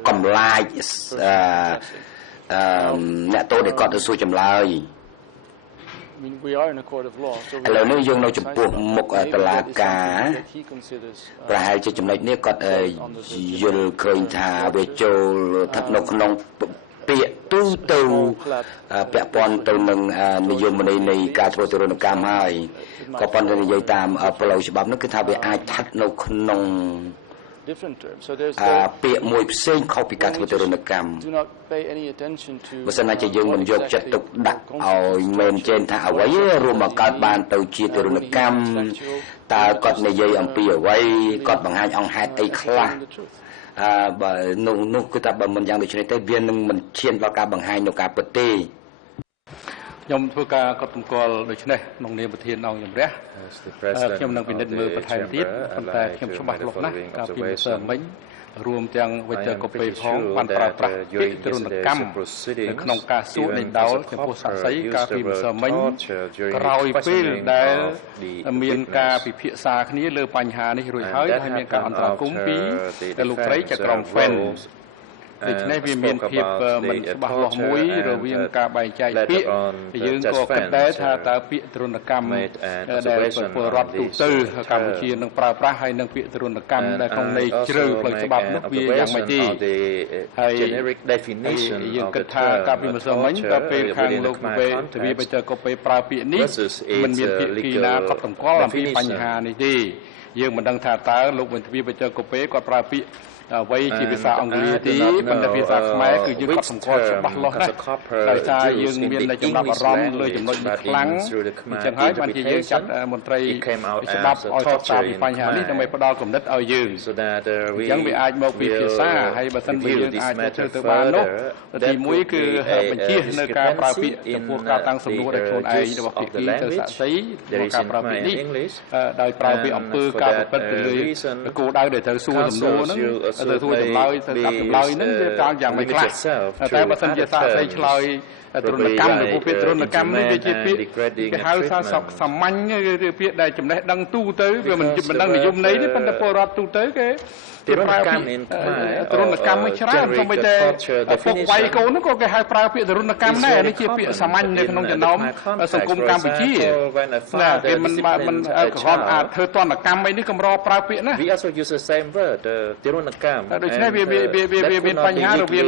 កំឡាចអ្នកទោសដែលគាត់ទៅសួរចម្លើយឥឡូវនេះយើងនៅចំពោះមុខតុលាការប្រហែលជាចំណុចនេះគាត់យល់ឃើញថាវាចូលស្ថិតនៅក្នុងពាក្យទូទៅពាក់ព័ន្ធទៅនឹងនិយមន័យនៃការធ្វើទរណកម្មហើយក៏ប៉ុន្តែនិយាយតាមផ្លូវច្បាប់នោះគឺថាវាអាចស្ថិតនៅក្នុងពាក្យមួយផ្សេងខុសពីការធ្វើទរណកម្មបើសិនជាយើងមិនយកចិត្តទុកដាក់ឲ្យមែនចេញថាអ្វីរួមមកកើតបានទៅជាទរណកម្មតើគាត់និយាយអំពីអ្វីគាត់បង្ហាញអង្គហេតុអីខ្លះបើនោះគឺថាបើមិនយ៉ាងដូចនេះទេវានឹងមិនឈានដល់ការបង្ហាញនៅការពិតទេខ្ញុំធ្វើការកត់សម្គាល់ដូចនេះក្នុងនាមប្រធានអង្គជំរះខ្ញុំនឹងពិនិត្យមើលបន្ថែមទៀតប៉ុន្តែខ្ញុំច្បាស់លាស់ណាស់កាលពីម្សិលមិញរួមទាំងវិទ្យាកូពេផងបានប្រើប្រាស់ពាក្យទរណកម្មនៅក្នុងការសួរដេញដោលចំពោះសាក្សីកាលពីម្សិលមិញក្រោយពេលដែលមានការពិភាក្សាគ្នាលើបញ្ហានេះរួចហើយមានការអន្តរាគមន៍ពីលោកស្រីចក្រម Fan ដូច្នេះវាមានភាពមិនច្បាស់លាស់មួយរវាងការបែងចែកពាក្យយើងក៏គិតដែរថាតើពាក្យទរណកម្មដែលពលរដ្ឋទូទៅកម្ពុជានឹងប្រើប្រាស់ហើយនឹងពាក្យទរណកម្មដែលក្នុងន័យជ្រៅផ្លូវច្បាប់នោះវាយ៉ាងម៉េចទេហើយយើងគិតថាកាលពីម្សិលមិញដល់ពេលខាងលោកទ្វីបច្ចុប្បន្នកូពេប្រើពាក្យនេះមិនមានភាគីណាកត់សម្គាល់អំពីបញ្ហានេះទេយើងមិនដឹងថាតើលោកទ្វីបច្ចុប្បន្នកូពេគាត់ប្រើពាក្យ អ្វីជាភាសាអង់គ្លេសទេប៉ុន្តែភាសាខ្មែរគឺយើងកត់សម្គាល់ច្បាស់លាស់ណាស់ដោយសារយើងមាននៅចំណាប់អារម្មណ៍លើចំណុចនេះខ្លាំងអញ្ចឹងហើយបានជាយើងចាត់មន្ត្រីច្បាប់ឲ្យសិក្សាពីបញ្ហានេះដើម្បីផ្ដល់គំនិតឲ្យយើងអញ្ចឹងវាអាចមកពីភាសាហើយបើសិនជាយើងអាចធ្វើទៅបាននោះទីមួយគឺបញ្ជានៅការប្រើពាក្យចំពោះការតាំងសំណួរដោយខ្លួនឯងរបស់ភាគីទៅសាកសីក្នុងការប្រើពាក្យនេះដោយប្រើពាក្យអំពើការប្រព្រឹត្តទៅលើគោលដៅដែលត្រូវសួរសំណួរហ្នឹងទៅសួរចម្លើយទៅកាប់ចម្លើយហ្នឹងវាតាមយ៉ាងមិនខ្លះតែបើសិនជាសាកសីឆ្លើយទរណកម្មឬពាក្យទរណកម្មនេះវាជាពាក្យគេហៅថាសាមញ្ញឬពាក្យដែលចំណេះដឹងទូទៅវាមិនដឹងនិយមន័យទេប៉ុន្តែពលរដ្ឋទូទៅគេប្រើពាក្យទរណកម្មមួយច្រើនសូម្បីតែពុកវាយកូនហ្នឹងក៏គេហៅប្រើពាក្យទរណកម្មដែរនេះជាពាក្យសាមញ្ញនៅក្នុងចំណោមសង្គមកម្ពុជាណាគេមិនក៏អាចធ្វើទរណកម្មអីនេះកម្រប្រើពាក្យណា We also use the same word ទរណកម្ម ដូច្នេះវាមានបញ្ហារវាង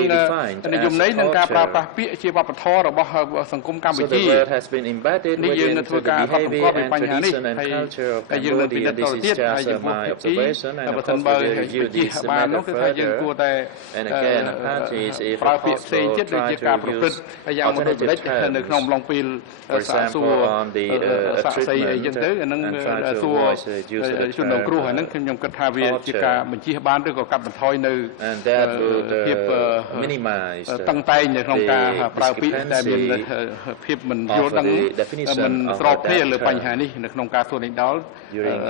និយមន័យនិងការប្រើប្រាស់ពាក្យជាវប្បធម៌របស់សង្គមកម្ពុជានេះយើងនឹងធ្វើការអត់សម្គាល់ពីបញ្ហានេះហើយយើងនឹងពិនិត្យតទៅទៀតហើយចំពោះទីបើសិនបើជាបាននោះគឺថាយើងគួរតែប្រើពាក្យផ្សេងទៀតដូចជាការប្រព្រឹត្តយ៉ាងមុនដូចនៅក្នុងអំឡុងពេលសាកសួរសាកសីអីចឹងទៅអានឹងសួរជនរងគ្រោះអានឹងខ្ញុំគិតថាវាជាការបញ្ជាបានឬក៏កាត់បន្ថយនៅភាពតឹងតែងនៅក្នុងការប្រើពាក្យដែលមានភាពមិនយល់ដឹងមិនស្របគ្នាលើបញ្ហានេះនៅក្នុងការសួរនេះដល់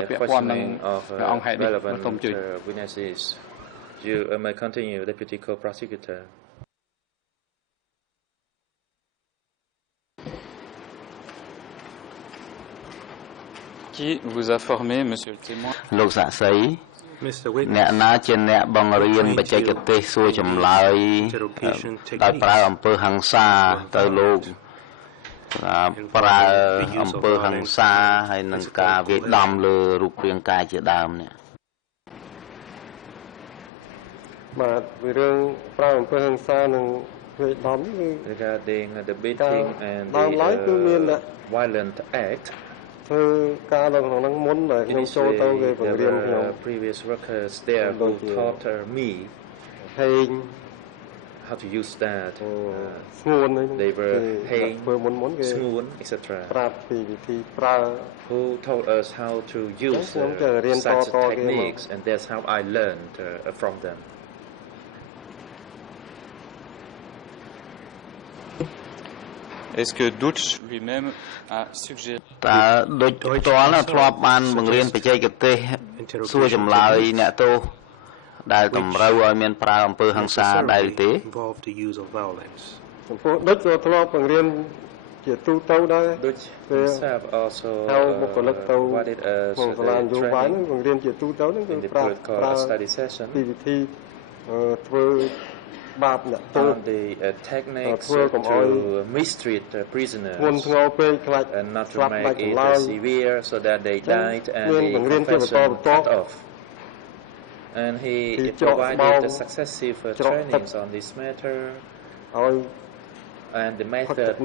ពាក់ព័ន្ធនឹងអង្គហេតុនេះសូមជួយ You may continue, Deputy Co-Prosecutor. Qui vous a formé, Monsieur le témoin? លោកសាក់សីអ្នកណាជាអ្នកបង្រៀនបច្ចេកទេសសួរចម្លើយដោយប្រើអំពើហិង្សាទៅលោកប្រើអំពើហិង្សាហើយនឹងការវាយដំលើរូបរាងកាយជាដើមនេះ បាទវារឿងប្រើអំពើហិង្សានឹងវាយដំគឺ regarding the beating and the violent act ធ្វើការនៅក្នុងហ្នឹងមុនដែលខ្ញុំចូលទៅគេបង្រៀនខ្ញុំ previous workers there who taught me how to use that ស្ងួន they were paying ធ្វើមុនគេ ស្ងួន etc ប្រាប់ពីវិធីប្រើ who told us how to use such techniques and that's how I learned from them. Est-ce que Deutsch lui-même a suggéré តើដូចផ្ទាល់ធ្លាប់បានបង្រៀនបច្ចេកទេសសួរចម្លើយអ្នកទោសដែលតម្រូវឲ្យមានប្រើអំពើហិង្សាដែរទេចំពោះដូចក៏ធ្លាប់បង្រៀនជាទូទៅដែរដូចហៅបុគ្គលិកទៅក្នុងសាលានយោបាយហ្នឹងបង្រៀនជាទូទៅហ្នឹងគឺប្រើពីវិធីធ្វើបាបអ្នកទោស the techniques to mistreat prisoners and not to make it severe so that they died and the confession cut off. And he provided successive trainings on this matter. And the method of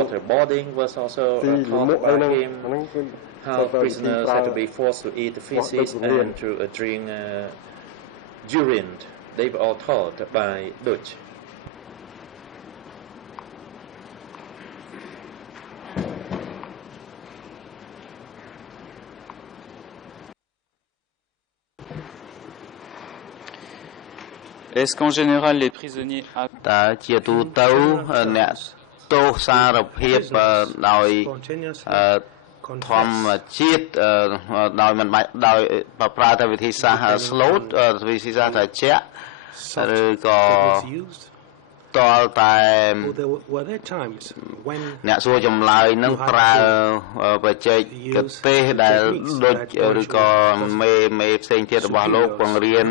waterboarding was also taught by him. How prisoners had to be forced to eat feces and to drink urine. They were all taught by Dutch. Est-ce qu'en général les prisonniers តើជាទូទៅអ្នកទោសសារភាពដោយធម្មជាតិដោយមិនបាច់ដោយប្រើតែវិធីសាស្ត្រ slot វិធីសាស្ត្រត្រជាក់ឬក៏តលតែអ្នកសួរចម្លើយនឹងប្រើបច្ចេកទេសដែលដូចឬក៏មេផ្សេងទៀតរបស់លោកបង្រៀន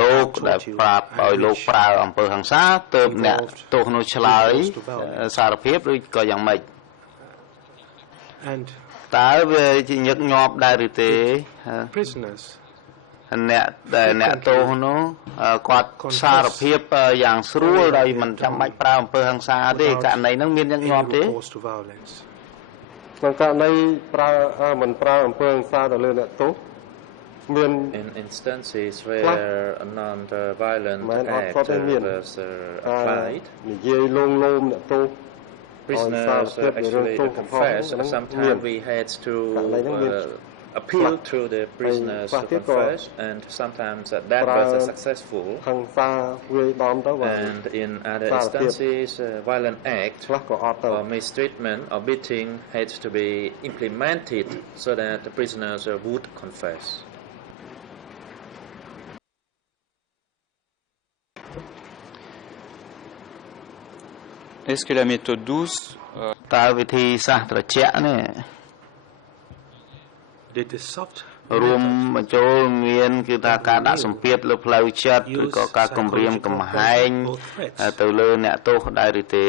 លោកដែលប្រាប់ឲ្យលោកប្រើអំពើហិង្សាទើបអ្នកទោសនោះឆ្លើយសារភាពឬក៏យ៉ាងម៉េចតើវាជាញឹកញាប់ដែរឬទេអ្នកទោសនោះគាត់សារភាពយ៉ាងស្រួលដោយមិនចាំបាច់ប្រើអំពើហិង្សាទេករណីហ្នឹងមានញឹកញាប់ទេក្នុងករណីប្រើមិនប្រើអំពើហិង្សាទៅលើអ្នកទោស in instances where a non-violent act was applied, prisoners actually confess. Sometimes we had to appeal to the prisoners to confess, and sometimes that was successful. And in other instances, violent act or mistreatment or beating had to be implemented so that the prisoners would confess. Est-ce que la méthode douce តើវិធីសាស្ត្រត្រជាក់នេះ រួមបញ្ចូលមានគឺថាការដាក់សម្ពាធលើផ្លូវចិត្តឬក៏ការគំរាមកំហែងទៅលើអ្នកទោសដែរឬទេ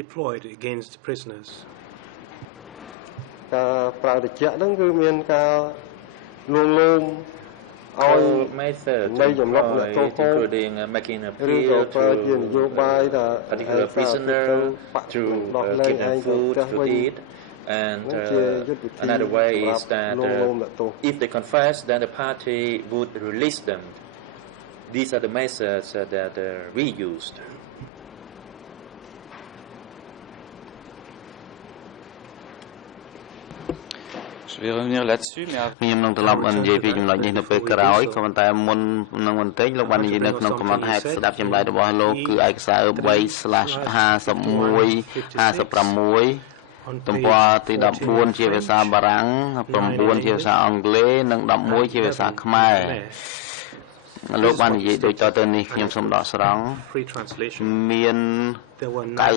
deployed against prisoners ការប្រើត្រជាក់ហ្នឹងគឺមានការលួងលោមឲ្យនៃចំនួនអ្នកទោស including making an appeal to a particular prisoner to give them food to eat. And another way is that if they confess, then the party would release them. These are the methods that we used. Je vais revenir là-dessus, mais ខ្ញុំនឹងត្រឡប់មកនិយាយពីចំណុចនេះនៅពេលក្រោយក៏ប៉ុន្តែមុននឹងបន្តិចលោកបាននិយាយនៅក្នុងកំណត់ហេតុស្ដាប់ចម្លើយរបស់លោកគឺឯកសារ 3/51-56 ទំព័រទី 14 ជាភាសាបារាំង 9 ជាភាសាអង់គ្លេស និង 11 ជាភាសាខ្មែរលោកបាននិយាយដូចតទៅនេះខ្ញុំសូមដកស្រង់មាន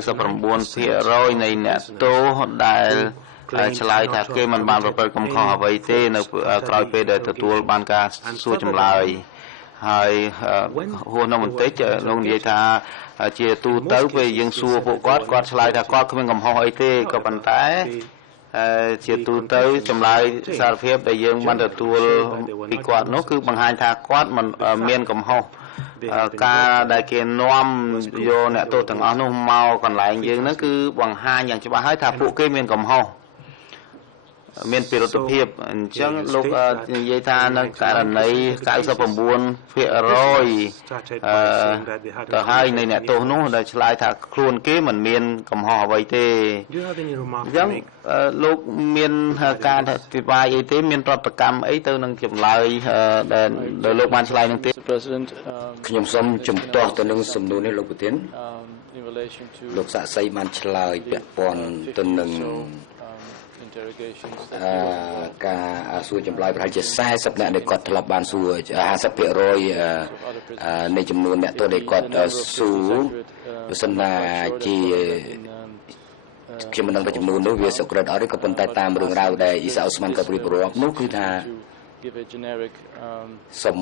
99% នៃអ្នកទោសដែលឆ្លើយថាគេមិនបានប្រព្រឹត្តកំខុសអ្វីទេនៅក្រោយពេលដែលទទួលបានការសួរចម្លើយហើយហួសនោះបន្តិចលោកនិយាយថាជាទូទៅពេលយើងសួរពួកគាត់ឆ្លើយថាគាត់គ្មានកំហុសអីទេក៏ប៉ុន្តែជាទូទៅចម្លើយសារភាពដែលយើងបានទទួលពីគាត់នោះគឺបង្ហាញថាគាត់មិនមានកំហុសការដែលគេនាំយកអ្នកទោសទាំងអស់នោះមកកន្លែងយើងនោះគឺបង្ហាញយ៉ាងច្បាស់ហើយថាពួកគេមានកំហុសមានពិរុទ្ធភាពអញ្ចឹងលោកនិយាយថានៅករណី 99% ទៅហើយនៃអ្នកទោសនោះដែលឆ្លើយថាខ្លួនគេមិនមានកំហុសអ្វីទេអញ្ចឹងលោកមានការអធិប្បាយអីទេមានប្រតិកម្មអីទៅនឹងចម្លើយដែលលោកបានឆ្លើយនឹងទេ ខ្ញុំសូមជំទាស់ទៅនឹងសំណួរនេះលោកប្រធានលោកសាក់សីបានឆ្លើយពាក់ព័ន្ធទៅនឹងការសួរចម្លើយប្រហែលជា40នាក់ដែលគាត់ធ្លាប់បានសួរ 50% នៃចំនួនអ្នកទោសដែលគាត់សួរបើសិនណាជាខ្ញុំមិនដឹងថាចំនួននោះវាសុក្រិតអត់ទេក៏ប៉ុន្តែតាមរឿងរ៉ាវដែលអ៊ីសាអ៊ូស្មានក៏ព្រៀបរាប់នោះគឺថាសូម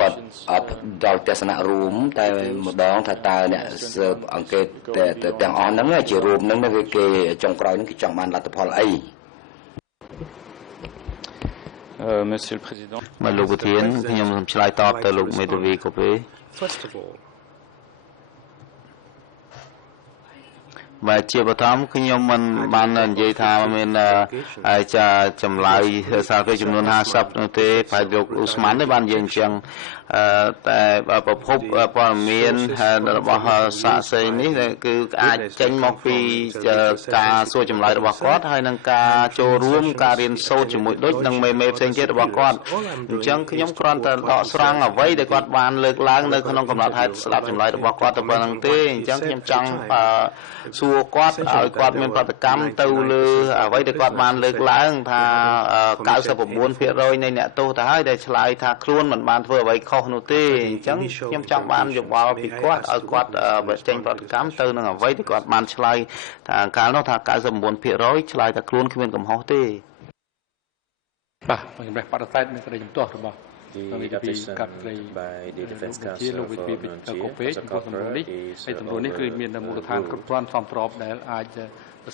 គាត់អត់ដល់ទស្សនៈរួមតែម្ដងថាតើអ្នកស៊ើបអង្កេតទាំងអស់ហ្នឹងជារួមហ្នឹងគេចុងក្រោយហ្នឹងគេចង់បានលទ្ធផលអី Monsieur le Président មកលោកប្រធានខ្ញុំសូមឆ្លើយតបទៅលោកមេធាវីកូពេ First of all បាទជាបឋមខ្ញុំមិនបាននិយាយថាមានចម្លើយសារភាពចំនួន 50 នោះទេប្រហែលលោកអ៊ូស្មានទេបាននិយាយអញ្ចឹងតែប្រភពព័ត៌មានរបស់សាក់សីនេះគឺអាចចេញមកពីការសួរចម្លើយរបស់គាត់ហើយនឹងការចូលរួមការរៀនសូត្រជាមួយដូចនឹងមេផ្សេងទៀតរបស់គាត់អញ្ចឹងខ្ញុំគ្រាន់តែដកស្រង់អ្វីដែលគាត់បានលើកឡើងនៅក្នុងកំណត់ហេតុស្ដាប់ចម្លើយរបស់គាត់ទៅប៉ុណ្្នឹងទេអញ្ចឹងខ្ញុំចង់សួរគាត់ឲ្យគាត់មានប្រតិកម្មទៅលើអ្វីដែលគាត់បានលើកឡើងថា 99% នៃអ្នកទោសទៅហើយដែលឆ្លើយថាខ្លួនមិនបានធ្វើអ្វីខុសនោះទេអញ្ចឹងខ្ញុំចង់បានយោបល់ពីគាត់ឲ្យគាត់បញ្ចេញប្រតិកម្មទៅនឹងអ្វីដែលគាត់បានឆ្លើយថាកាលនោះថា 99% ឆ្លើយថាខ្លួនគ្មានកំហុសទេបាទសម្រាប់បដិសេធនឹងក្តីជំទាស់របស់ by the defense counsel for Nuntia as a corporate is ហើយទំនួលនេះគឺមានមូលដ្ឋានគ្រប់គ្រាន់សមស្របដែលអាច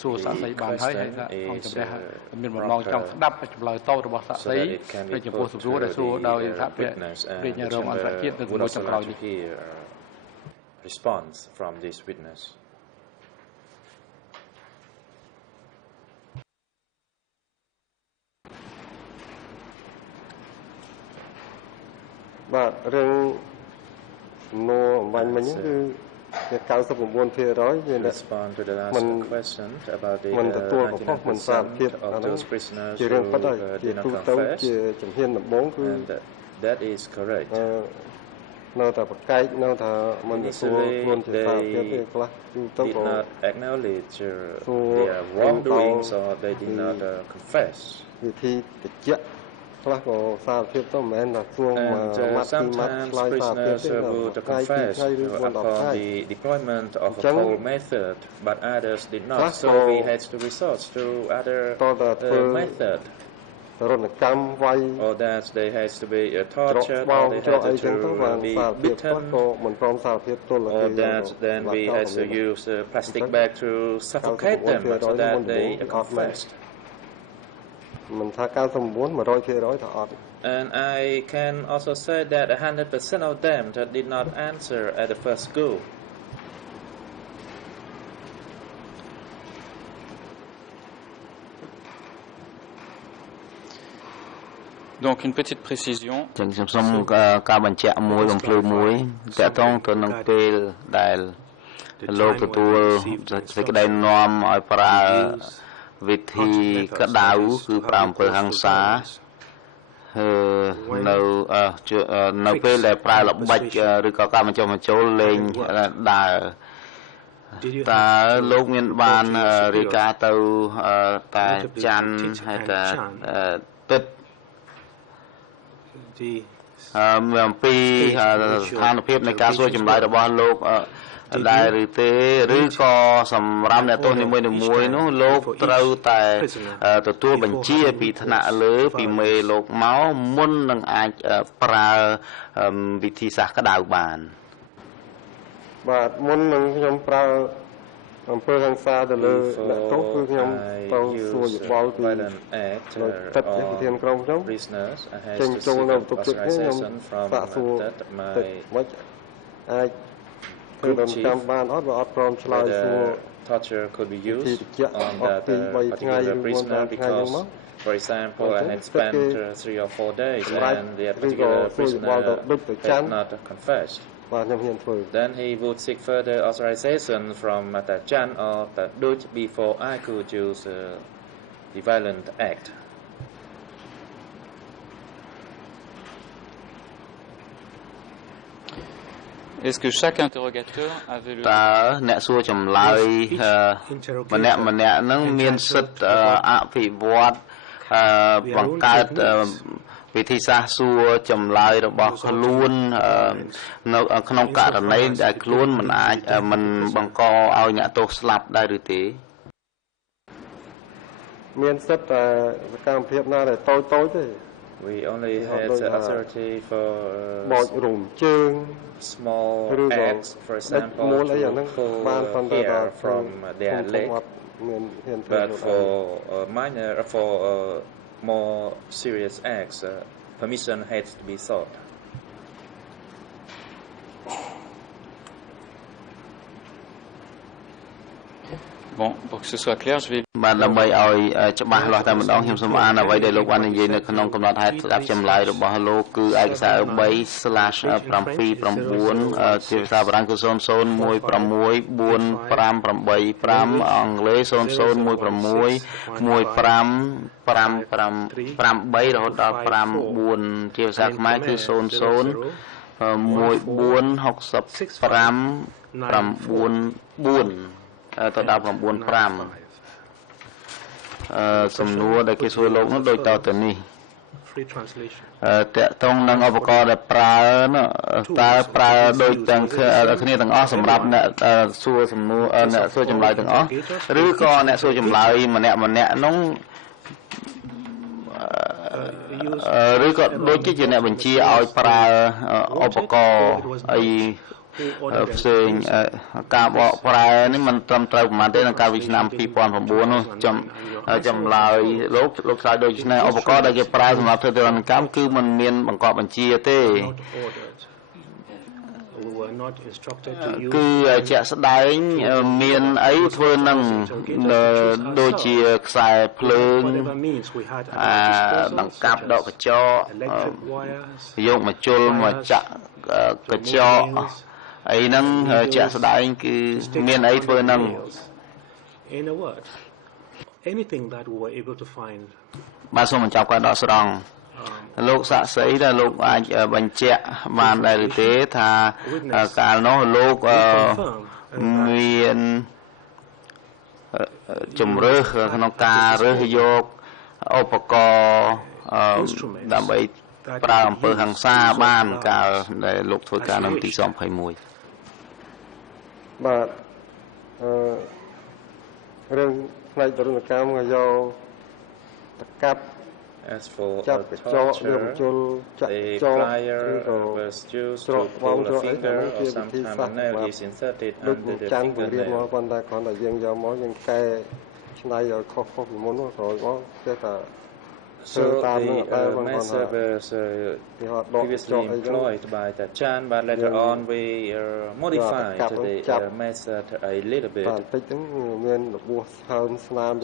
សួរសាក់សីបានហើយអង្គជំរះមានបំណងចង់ស្ដាប់ចម្លើយតបរបស់សាក់សីហើយចំពោះសំណួរដែលសួរដោយថាពាក្យរាជញារងអន្តរជាតិនៅក្នុងចុងក្រោយនេះ response from this witness បាទរឿងសំណួរអំបញ្ញមិញគឺrespond to the last question about the មិនទទួលកំហុសមិនសារភាពអានោះជារឿងពិតហើយជាទូទៅជាជំហានដំបូងគឺ that is correct នៅតែប្រកែកនៅថាមិនទទួលខ្លួនជាសារភាពទេខ្លះទូទៅក៏ acknowledge their wrongdoings or they did not confess វិធីតិចខ្លះក៏សារភាពទៅមិនមែនថាសួងមកម៉ាត់ពីម៉ាត់ឆ្លើយសារភាពទេ would confess upon the deployment of a poll method but others did not so we had to resort to other method រនកម្មវាយ or that they had to be tortured or they had to be beaten ក៏មិនព្រមសារភាពទល់ or that then we had to use a plastic bag to suffocate them so that they confessedមិនថា99% 100% ថាអត់ and I can also say that 100% of them that did not answer at the first go Donc une petite précision ចឹងខ្ញុំសូមការបញ្ជាក់មួយបំភ្លឺមួយតកតងទៅនឹងពេលដែលលោកទទួលសេចក្តីនាំឲ្យប្រើវិធីក្តៅគឺប្រើអំពើហិង្សានៅពេលដែលប្រើល្បិចឬក៏ការបញ្ចុះបញ្ចូលលេងដើរតើលោកមានបានរាយការណ៍ទៅតែច័ន្ទហើយតែទឹកអំពីស្ថានភាពនៃការសួរចម្លើយរបស់លោកដែរឬទេឬក៏សម្រាប់អ្នកទោសនីមួយៗនោះលោកត្រូវតែទទួលបញ្ជាពីថ្នាក់លើពីមេលោកមកមុននឹងអាចប្រើវិធីសាស្ត្រក្តៅបានបាទមុននឹងខ្ញុំប្រើអំពើហិង្សាទៅលើអ្នកទោសគឺខ្ញុំទៅសួរយោបល់ពីទឹកវិធានក្រុមខ្ញុំចេញចូលនៅបន្ទប់ទឹកនេះខ្ញុំសាកសួរទឹកមិនអាចធ្វើដំណើរបានអត់បើអត់ព្រមឆ្លើយសួរ torture could be used on that particular prisoner because for example I had spent 3 or 4 days and the particular prisoner had not confessed then he would seek further authorization from Chan or Duch before I could use the violent act Est-ce que chaque interrogateur avait le តើអ្នកសួរចម្លើយម្នាក់នឹងមានសិទ្ធិអភិវឌ្ឍបង្កើតវិធីសាស្ត្រសួរចម្លើយរបស់ខ្លួននៅក្នុងករណីដែលខ្លួនមិនអាចមិនបង្កឲ្យអ្នកទោសស្លាប់ដែរឬទេមានសិទ្ធិតែសកម្មភាពណាដែលតូចទេWe only had authority for small acts, for example, to pull hair from their leg, but for more serious acts, permission had to be sought. Bon, pour que ce soit clair, je vais បាទដើម្បីឲ្យច្បាស់លាស់តែម្ដងខ្ញុំសូមអានអ្វីដែលលោកបាននិយាយនៅក្នុងកំណត់ហេតុស្ដាប់ចម្លើយរបស់លោកគឺឯកសារ 3/79 ជាភាសាបារាំងគឺ 00164585 អង់គ្លេស 00161558 រហូតដល់ 59 ជាភាសាខ្មែរគឺ 00146594ទៅដល់ 95 សំណួរដែលគេសួរលោកនោះដូចតទៅនេះតកតងនឹងឧបករណ៍ដែលប្រើតើប្រើដូចទាំងគ្នាទាំងអស់សម្រាប់អ្នកសួរសំណួរអ្នកសួរចម្លើយទាំងអស់ឬក៏អ្នកសួរចម្លើយម្នាក់នោះឬក៏ដូចជាអ្នកបញ្ជាឲ្យប្រើឧបករណ៍អីផ្សេងការបកប្រែនេះមិនត្រឹមត្រូវប្រហែលទេក្នុងកាលពីឆ្នាំ 2009 នោះចម្លើយលោកឆ្លើយដូចនេះឧបករណ៍ដែលគេប្រើសម្រាប់ធ្វើទរណកម្មគឺមិនមានបង្គាប់បញ្ជាទេ were not instructed to use គឺជាក់ស្ដែងមានអីធ្វើនឹងដូចជាខ្សែភ្លើងដង្កាប់ដកកញ្ចក់យកមកជុលមកចាក់កញ្ចក់អីហ្នឹងជាក់ស្ដែងគឺមានអីធ្វើនឹង in a word anything that we were able to find បាទសូមបញ្ចប់ការដកស្រង់លោកសាក់សីដែលលោកអាចបញ្ជាក់បានដែរឬទេថាកាលនោះលោកមានជំរើសក្នុងការរើសយកឧបករណ៍ដើម្បីប្រើអំពើហិង្សាបានកាលដែលលោកធ្វើការនៅទី21បាទរឿងផ្នែកទរណកម្មយកតកាប់ As for torture, a plier was used to pull a finger or sometimes a nail is inserted under the fingernail. ប៉ុន្តែគ្រាន់តែយើងយកមកយើងកែឆ្នៃឲ្យខុសៗពីមុននោះក្រោយមកគេថា So the method was previously employed by the Chan, but later on we modified the method a little bit.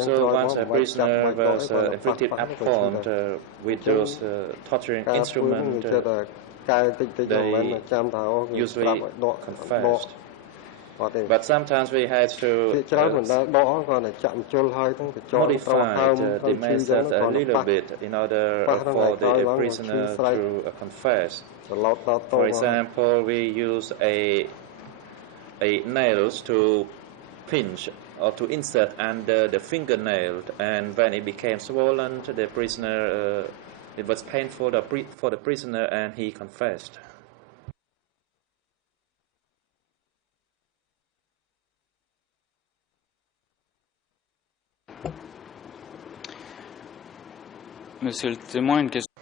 So once a prisoner was inflicted upon with those torturing instruments, they usually confessed. But sometimes we had to modify the method a little bit in order for the prisoner to confess. For example, we use a nails to pinch or to insert under the fingernail, and when it became swollen, the prisoner it was painful for the prisoner, and he confessed. Monsieur le témoin, une question.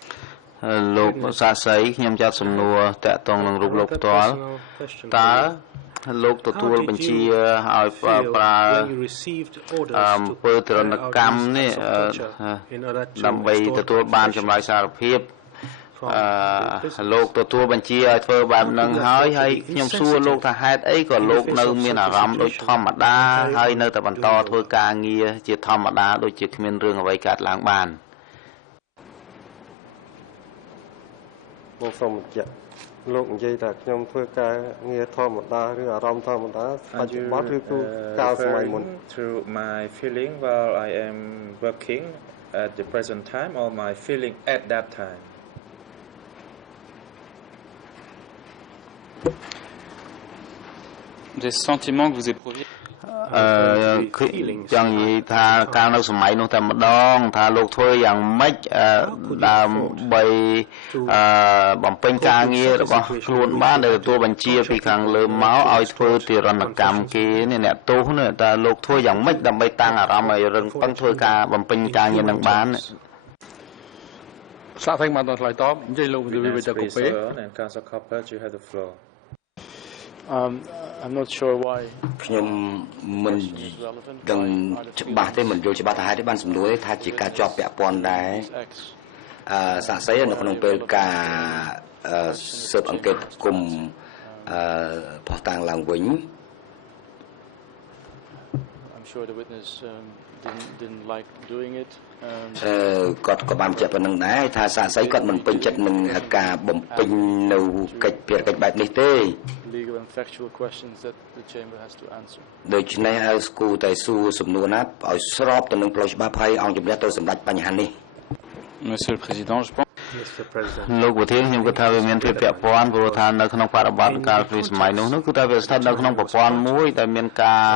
លោកសាស្ត្រីខ្ញុំចាត់សំណួរតាក់ទងនឹងរូបលោកផ្ទាល់តើលោកទទួលបញ្ជាឲ្យប្រើអំពើទរណកម្មនេះដើម្បីទទួលបានចម្លើយសារភាពលោកទទួលបញ្ជាឲ្យធ្វើបែបហ្នឹងហើយខ្ញុំសួរលោកថាហេតុអីក៏លោកនៅមានអារម្មណ៍ដូចធម្មតាហើយនៅតែបន្តធ្វើការងារជាធម្មតាដូចជាគ្មានរឿងអ្វីកើតឡើងបានសូមបញ្ជាក់លោកនិយាយថាខ្ញុំធ្វើការងារធម្មតាឬអារម្មណ៍ធម្មតាបច្ចុប្បន្នឬគឺកាលសម័យមុន through my feeling while I am working at the present time or my feeling at that time des sentiments que vous éprouviez ចង់និយាយថាកាលនៅសម័យនោះតែម្ដងថាលោកធ្វើយ៉ាងម៉េចដើម្បីបំពេញការងាររបស់ខ្លួនបានដែលទទួលបញ្ជាពីខាងលើមកឲ្យធ្វើទារុណកម្មគេនេះអ្នកទោសនេះតើលោកធ្វើយ៉ាងម៉េចដើម្បីតាំងអារម្មណ៍ឲ្យរឹងប៉ឹងធ្វើការបំពេញការងារនឹងបានសាកតែមកដល់ឆ្លើយតបនិយាយលោកវិវិតកូពេ I'm not sure why ខ្ញុំមិនដឹងច្បាស់ទេមិនយល់ច្បាស់ថាហេតុអីបានសំណួរថាជាការជាប់ពាក់ព័ន្ធដែរសាក្សីនៅក្នុងពេលការស៊ើបអង្កេតគុំផុសតាំងឡើងវិញ I'm sure the witness didn't like doing it គាត់ក៏បានជាប៉ុណ្្នឹងដែរថាសាក្សីគាត់មិនពេញចិត្តនឹងការបំពេញនៅកិច្ចភារកិច្ចបែបនេះទេ legal and factual questions that the chamber has to answer ដូច្នេះឲ្យស្គូតែសួរសំណួរណាឲ្យស្របទៅនឹងផ្លូវច្បាប់ហើយអង្គជំនះទៅសម្ដេចបញ្ហានេះ Monsieur le Président, je pense លោកប្រធានខ្ញុំគិតថាវាមានភាពពាក់ព័ន្ធព្រោះថានៅក្នុងបរិបទកាលពីសម័យនោះគឺថាវាស្ថិតនៅក្នុងប្រព័ន្ធមួយដែលមានការ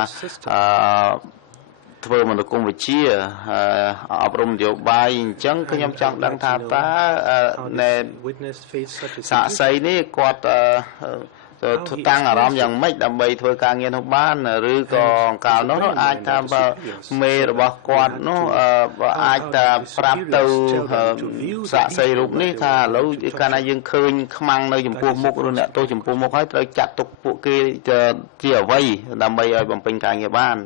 ធ្វើមន្តគមវិជ្ជាអប់រំនយោបាយអញ្ចឹងខ្ញុំចង់ដឹងថាតើសាក្សីនេះគាត់តាំងអារម្មណ៍យ៉ាងម៉េចដើម្បីធ្វើការងារនោះបានឬក៏កាលនោះអាចថាបើមេរបស់គាត់នោះអាចថាប្រាប់ទៅសាក្សីរូបនេះថាឥឡូវកាលណាយើងឃើញខ្មាំងនៅចំពោះមុខឬអ្នកទោសចំពោះមុខហើយត្រូវចាត់ទុកពួកគេជាអ្វីដើម្បីឲ្យបំពេញការងារបាន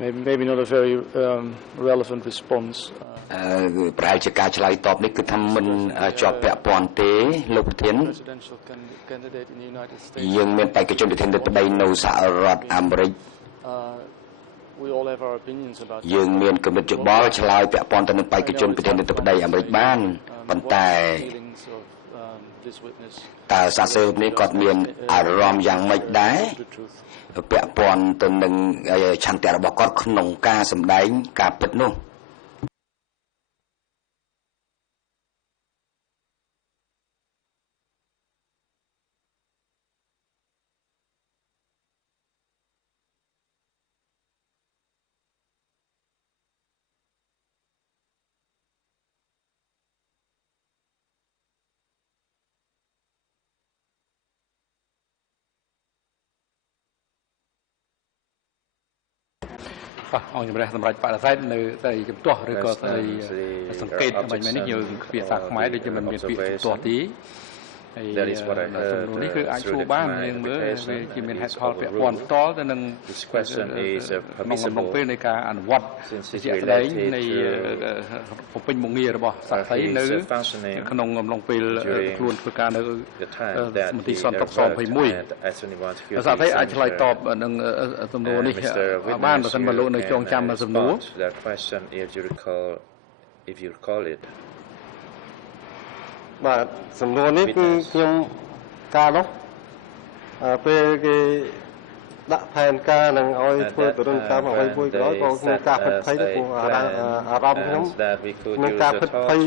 Maybe not a very relevant response. ប្រហែលជាការឆ្លើយតបនេះគឺថាមិនជាប់ពាក់ព័ន្ធទេលោកប្រធានយើងមានបេក្ខជនប្រធានាធិបតីនៅសហរដ្ឋអាមេរិកយើងមានគំនិតយោបល់ឆ្លើយពាក់ព័ន្ធទៅនឹងបេក្ខជនប្រធានាធិបតីអាមេរិកបានប៉ុន្តែតើសាសេនេះគាត់មានអារម្មណ៍យ៉ាងម៉េចដែរពាក់ព័ន្ធទៅនឹងឆន្ទៈរបស់គាត់ក្នុងការសម្ដែងការពិតនោះអង្គជំរះសម្រាប់បដិសេធនៅតែជំទាស់ឬក៏តែសង្កេតមិនមែននេះយើងភាសាខ្មែរដូចជាមិនមានពាក្យជំទាស់ទេហើយនេះគឺអាចសួរបានយើងមើលវាជាមានហេតុផលពាក់ព័ន្ធផ្ទាល់ទៅនឹងក្នុងអំឡុងពេលនៃការអនុវត្តជាក់ស្ដែងនៃបំពេញមុខងាររបស់សាស្ត្រីនៅក្នុងអំឡុងពេលខ្លួនធ្វើការនៅមន្ទីរសន្តិសុខស21សាស្ត្រីអាចឆ្លើយតបនឹងសំណួរនេះបានបើមិនមកលោកនៅចងចាំសំណួរបាទសំណួរនេះគឺខ្ញុំកាលនោះពេលគេដាក់ផែនការនឹងឲ្យធ្វើទរណកម្មអ្វីមួយក៏ដោយក៏មានការផិតភ័យទៅព្រោះអារម្មណ៍ខ្ញុំមានការផិតភ័យ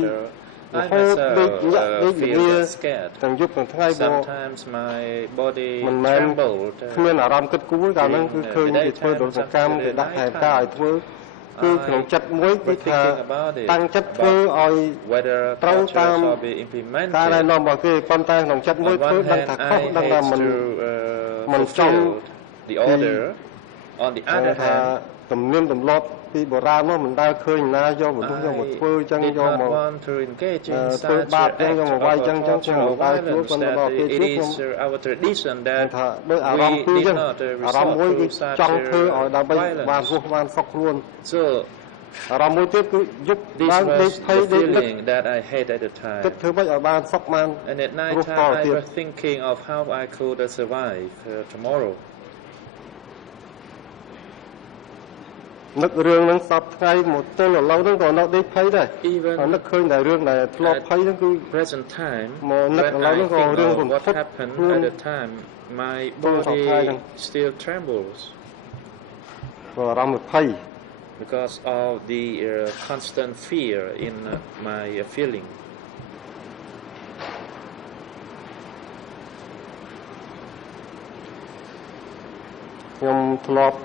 រហូតដូចវាទាំងយប់ទាំងថ្ងៃព្រោះមិនមែនគ្មានអារម្មណ៍គិតគូរកាលហ្នឹងគឺឃើញគេធ្វើទរណកម្មគេដាក់ផែនការឲ្យធ្វើគឺក្នុងចិត្តមួយគឺថាតាំងចិត្តធ្វើឲ្យត្រូវតាមការណែនាំរបស់គេប៉ុន្តែក្នុងចិត្តមួយធ្វើដឹងថាខុសដឹងថាមិនចំ the order on the other hand ទំនៀមទម្លាប់ពីបុរាណមកមិនដែលឃើញណាយកមនុស្សយកមកធ្វើអញ្ចឹងយកមកធ្វើបាបអញ្ចឹងយកមកវាយអញ្ចឹងខ្ញុំមិនដែលធ្វើប៉ុន្តែដល់ពេលជួបខ្ញុំថាដោយអារម្មណ៍ពីរអញ្ចឹងអារម្មណ៍មួយគឺចង់ធ្វើឲ្យដើម្បីបានរស់បានសុខខ្លួនអារម្មណ៍មួយទៀតគឺយប់ឡើងដេកភ័យដេកលឹក that I hate at the time គិតធ្វើម៉េចឲ្យបានសុខបាន and at night time I was thinking of how I could survive tomorrow នឹករឿងហ្នឹងសពថ្ងៃមកទល់ឥឡូវហ្នឹងក៏នៅដេកភ័យដែរនឹកឃើញតែរឿងដែលធ្លាប់ភ័យហ្នឹងគឺ present time មកនឹកឥឡូវហ្នឹងក៏រឿងរន្ធត់ at the time my body still trembles ក៏អារម្មណ៍ភ័យ because of the constant fear in my feeling ខ្ញុំធ្លាប់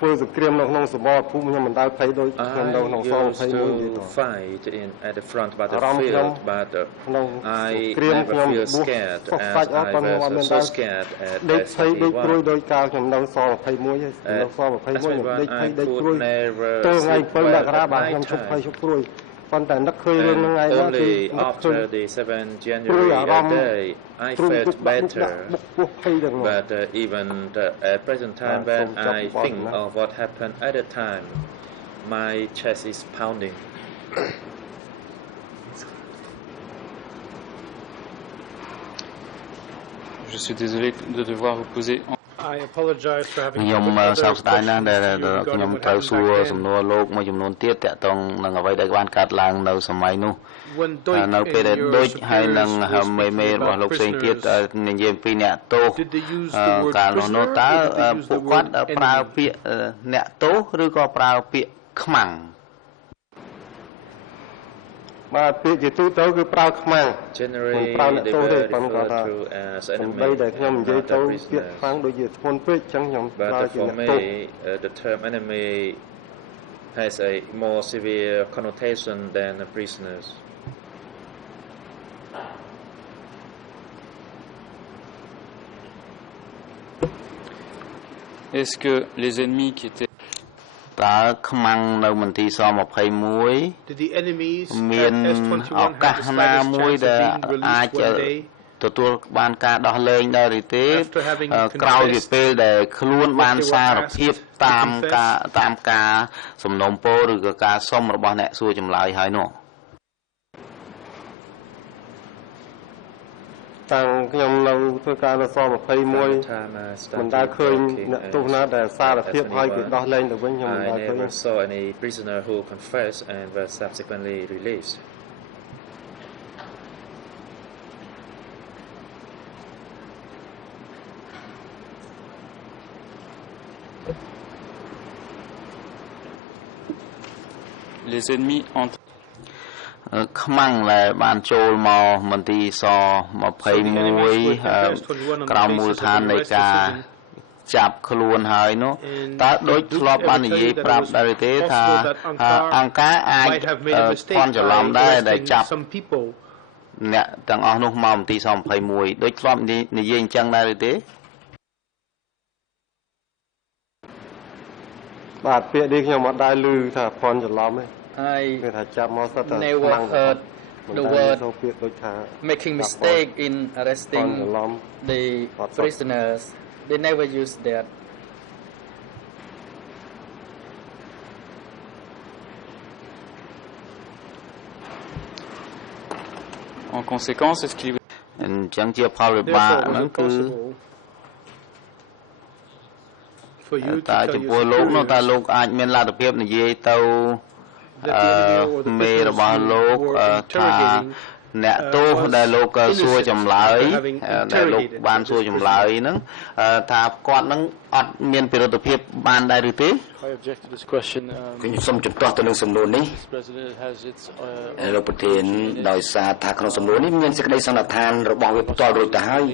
ធ្វើសង្គ្រាមនៅក្នុងសមរភូមិខ្ញុំមិនដែលភ័យដូចខ្ញុំនៅក្នុងស21ទេ fight in at the front battlefield but I never feel scared as I was so scared at ដេកភ័យដេកព្រួយដោយកាលខ្ញុំនៅស21ហើយនៅស21ខ្ញុំដេកភ័យដេកព្រួយទល់ថ្ងៃ7មករាបាទខ្ញុំឈប់ភ័យឈប់ព្រួយប៉ុន្តែនឹកឃើញរឿងហ្នឹងឯង only after the 7th January day I felt better but even at present time when I think of what happened at the time my chest is pounding Je suis désolé de devoir vous poser I apologize for having ខ្ញុំសោកស្ដាយណាស់ដែលខ្ញុំត្រូវសួរសំណួរលោកមួយចំនួនទៀតតាក់ទងនឹងអ្វីដែលបានកើតឡើងនៅសម័យនោះនៅពេលដែលដូចហើយនឹងមេរបស់លោកផ្សេងទៀតនិយាយពីអ្នកទោសកាលនោះតើពួកគាត់ប្រើពាក្យអ្នកទោសឬក៏ប្រើពាក្យខ្មាំងបាទពាក្យជាទូទៅគឺប្រើខ្មាំង generally ប្រើអ្នកទោសទេប៉ុន្តែថាដើម្បីដែលខ្ញុំនិយាយទៅពាក្យខ្មាំងដូចជាធ្ងន់ពេកអញ្ចឹងខ្ញុំប្រើជាអ្នកទោស the term enemy has a more severe connotation than prisoners Est-ce que les ennemis qui étaient តើខ្មាំងនៅមន្ទីរស21មានឱកាសណាមួយដែលអាច ទទួលបានការដោះលែងដែរឬទេក្រោយពីពេលដែលខ្លួនបានសារភាពតាមការសំណូមពរឬក៏ការសុំរបស់អ្នកសួរចម្លើយហើយនោះតាំងខ្ញុំនៅធ្វើការនៅស21មិនដែលឃើញអ្នកទោសណាដែលសារភាពហើយគេដោះលែងទៅវិញខ្ញុំមិនដែលឃើញ saw any prisoner who confessed and was subsequently released. Les ennemis entre ខ្មាំងដែលបានចូលមកមន្ទីរស21ក្រោមមូលដ្ឋាននៃការចាប់ខ្លួនហើយនោះតើដូចធ្លាប់បាននិយាយប្រាប់ដែរទេថាអង្គការអាចភ័ន្តច្រឡំដែរដែលចាប់អ្នកទាំងអស់នោះមកមន្ទីរស21ដូចធ្លាប់និយាយអញ្ចឹងដែរទេបាទពាក្យនេះខ្ញុំអត់ដែលឮថាភ័ន្តច្រឡំទេI never heard the word making mistake in arresting the prisoners. They never use that. En conséquence, est-ce qu'il អញ្ចឹងជាផលវិបាកហ្នឹងគឺតើចំពោះលោកនោះតើលោកអាចមានលទ្ធភាពនិយាយទៅមេរបស់លោកថាអ្នកទោសដែលលោកសួរចម្លើយដែលលោកបានសួរចម្លើយហ្នឹងថាគាត់ហ្នឹងអត់មានពិរុទ្ធភាពបានដែរឬទេខ្ញុំសូមជំទាស់ទៅនឹងសំណួរនេះលោកប្រធានដោយសារថាក្នុងសំណួរនេះមានសេចក្តីសន្និដ្ឋានរបស់វាផ្ទាល់រួចទៅហើយ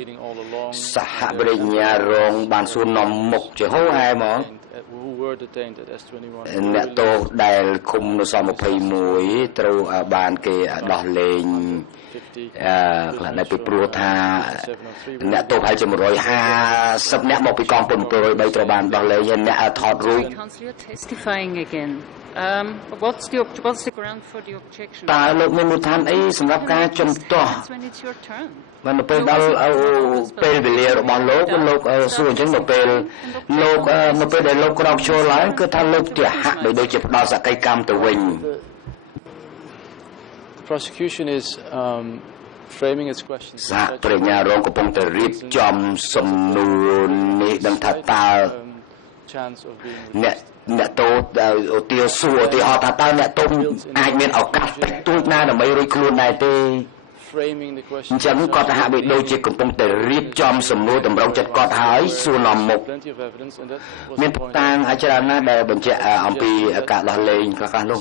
សហបរិញ្ញារងបានសួរនាំមុខជាហូរហែហ្មងអ្នកទោសដែលឃុំនៅស21ត្រូវបានគេដោះលែងខ្លះនៅពីព្រោះថាអ្នកទោសហើយជា150អ្នកមកពីកងពល703ត្រូវបានដោះលែងហើយអ្នកថតរូបWhat's the ground for the objection? តើលោកមានមូលដ្ឋានអីសម្រាប់ការជំទាស់បានទៅពេលដល់ពេលវេលារបស់លោកសួរអញ្ចឹងនៅពេលដែលលោកក្រោកឈរឡើងគឺថាលោកជាហាក់ដូចជាផ្ដល់សក្ខីកម្មទៅវិញ Prosecution is framing its questions សហប្រញ្ញារងកំពុងតែរៀបចំសំណួរនេះដឹងថាតើអ្នកទោសដែលឧទាហរណ៍ថាតើអ្នកទោសអាចមានឱកាសតិចតួចណាដើម្បីរួចខ្លួនដែរទេអញ្ចឹងគាត់ហាក់បីដូចជាកំពុងតែរៀបចំសំណួរតម្រូវចិត្តគាត់ហើយសួរនាំមុខមានតាងអាចច្រើនណាស់ដែលបញ្ជាក់អំពីការដោះលែងខ្លះនោះ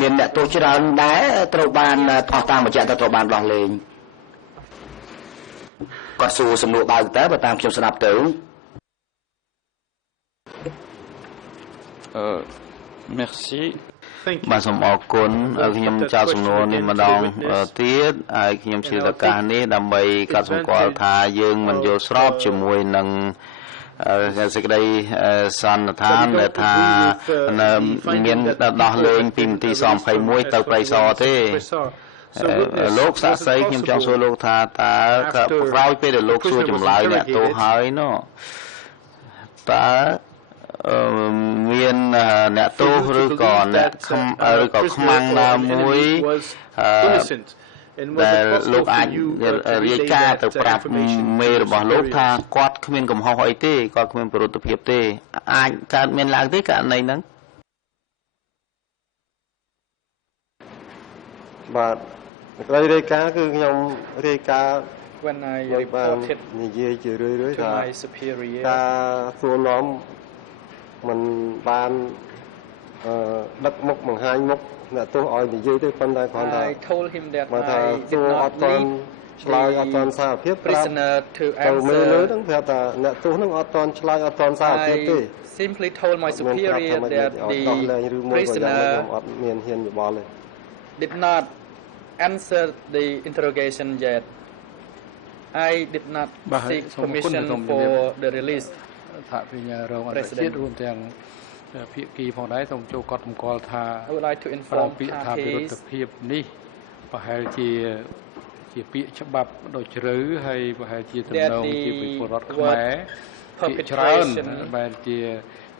មានអ្នកទោសច្រើនដែរត្រូវបានផុសតាងបញ្ជាក់ថាត្រូវបានដោះលែងគាត់សួរសំណួរបើតែបើតាមខ្ញុំស្ដាប់ទៅMerci. បាទសូមអរគុណខ្ញុំចោទសំណួរនេះម្ដងទៀតហើយខ្ញុំឆ្លៀតឱកាសនេះដើម្បីកត់សម្គាល់ថាយើងមិនយល់ស្របជាមួយនឹងសេចក្តីសន្និដ្ឋានដែលថាមានដោះលែងពីមន្ទីរស21ទៅព្រៃសរទេលោកសាក់សីខ្ញុំចង់សួរលោកថាតើក្រោយពេលដែលលោកសួរចម្លើយអ្នកទោសហើយនោះតើមានអ្នកទោសឬក៏អ្នកឬក៏ខ្មាំងណាមួយដែលលោកអាចរាយការណ៍ទៅប្រាប់មេរបស់លោកថាគាត់គ្មានកំហុសអីទេគាត់គ្មានប្រតិភិបទេអាចកើតមានឡើងទេករណីហ្នឹងបាទក្រោយរាយការណ៍គឺខ្ញុំរាយការណ៍ when I reported និយាយជារឿយៗថាការសួរនាំមិនបានដឹកមុខបង្ហាញមុខអ្នកទោសឲ្យនិយាយទេប៉ុន្តែគ្រាន់តែ I told him that I did not lead ឆ្លើយអត់ទាន់សារភាព prisoner to ទៅមើល answer ហ្នឹងប្រាប់ថាអ្នកទោសហ្នឹងអត់ទាន់ឆ្លើយអត់ទាន់សារភាពទេ simply told my superior that the prisoner អត់មានហ៊ានយោបល់ទេ did not answer the interrogation yet I did not seek permission for the release ថាវិញ្ញារងអន្តរជាតិរួមទាំងភាគីផងដែរសូមចូលកត់សម្គាល់ថា I would like to inform ពាក្យថាវិរុទ្ធភាពនេះប្រហែលជា ជាពាក្យច្បាប់ដូចជ្រៅហើយប្រហែលជាទំនងជាពលរដ្ឋខ្មែរភាគច្រើនបែរជា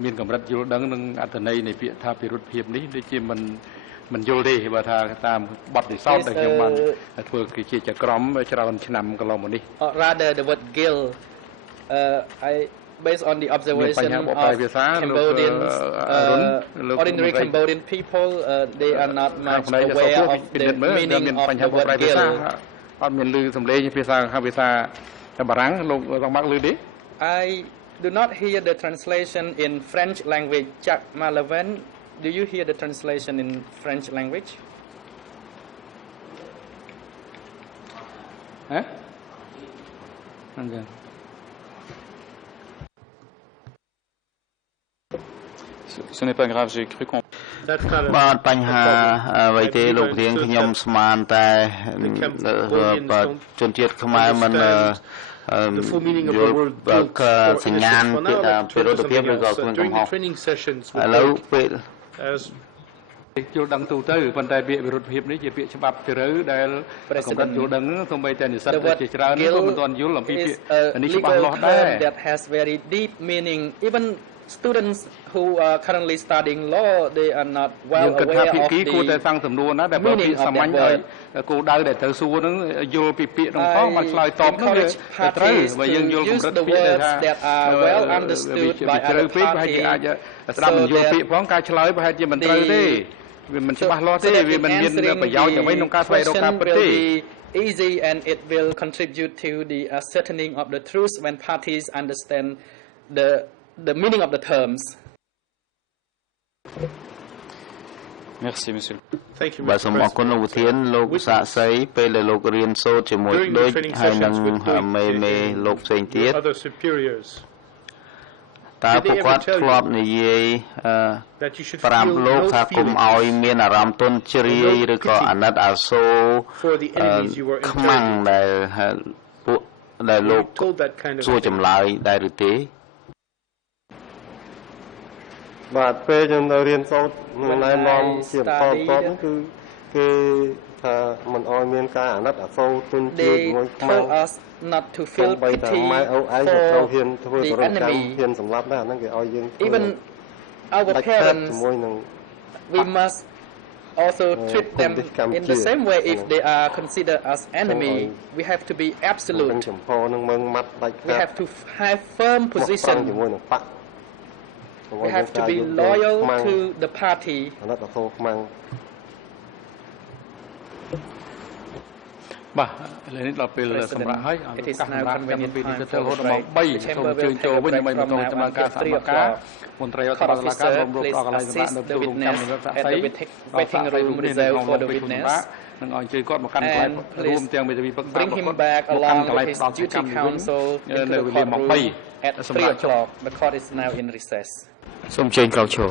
មានកម្រិតយល់ដឹងនឹងអត្ថន័យនៃពាក្យថាពិរុទ្ធភាពនេះដូចជាមិនយល់ទេបើថាតាមបទពិសោធន៍ដែលខ្ញុំបានធ្វើគឺជាចក្រមច្រើនឆ្នាំកន្លងមកនេះ rather the word guilt based on the observation of Cambodians ordinary Cambodian people they are not much aware of the meaning of the word guilt អត់មានឮសំឡេងភាសាបារាំងលោកต้องមកឮទេ I do not hear the translation in French language Jack Malavan do you hear the translation in French language Ce n'est pas grave, j'ai cru qu'on... បាទបញ្ហាអ្វីទេលោករៀងខ្ញុំស្មានតែជនជាតិខ្មែរមិនយល់សញ្ញាណពាក្យថាពិរុទ្ធភាពឬក៏គ្រឿងកំហុសឥឡូវពេលយល់ដឹងទូទៅប៉ុន្តែពាក្យវិរុទ្ធភាពនេះជាពាក្យច្បាប់ជ្រៅដែលកម្រិតយល់ដឹងសូម្បីតែនិស្សិតជាច្រើនក៏មិនទាន់យល់អំពីពាក្យនេះច្បាស់លាស់ដែរ that has very deep meaning even students who are currently studying law they are not well aware of the គួរតែសាំងសំណួរណាដែលបើពាក្យសាមញ្ញឲ្យគោលដៅដែលត្រូវសួរហ្នឹងយល់ពីពាក្យហ្នឹងផងមកឆ្លើយតបហ្នឹងវាត្រូវបើយើងយល់កម្រិតពាក្យដែលថា well understood by other parties អាចស្ដាប់មិនយល់ពាក្យផងការឆ្លើយប្រហែលជាមិនត្រូវទេវាមិនច្បាស់លាស់ទេវាមិនមានប្រយោជន៍អ្វីក្នុងការស្វែងរកការពិតទេ easy and it will contribute to the ascertaining of the truth when parties understand the meaning of the terms. Merci, monsieur. Thank you. បាទសូមអរគុណលោកប្រធានលោកសាក់សីពេលដែលលោករៀនសូត្រជាមួយដូចហើយនឹងមេលោកផ្សេងទៀតតើពួកគាត់ធ្លាប់និយាយប្រាប់លោកថាគុំឲ្យមានអារម្មណ៍ទន់ជ្រាយឬក៏អាណិតអាសូរខ្មាំងដែលលោកសួរចម្លើយដែរឬទេបាទពេលខ្ញុំទៅរៀនសូត្រណែនាំជាបន្តបន្ទាប់គឺគេថាមិនអោយមានការអាណិតអាសូរទុនជាជាមួយខ្មាំង not to feel pity for the enemy even our parents we must also treat them in the same way if they are considered as enemy we have to be absolute we have to have firm position we have to be loyal to the party បាទឥឡូវនេះដល់ពេលសម្រាប់ហើយអរគុណសម្រាប់កម្មវិធីនេះទៅរហូតដល់ម៉ោង 3 សូមអញ្ជើញចូលវិញដើម្បីបន្តដំណើរការសមការមន្ត្រីរដ្ឋបាលតុលាការរួមរកកន្លែងសម្រាប់នៅទូរកម្មនិវត្តសាស្ត្រី waiting room reserved for the witness នឹងអញ្ជើញគាត់មកកាន់កន្លែងរួមទាំងមេធាវីប្រឹក្សា bring him back along with his duty counsel into the courtroom at 3 o'clock the court is now in recess សូមអញ្ជើញក្រោកឈរ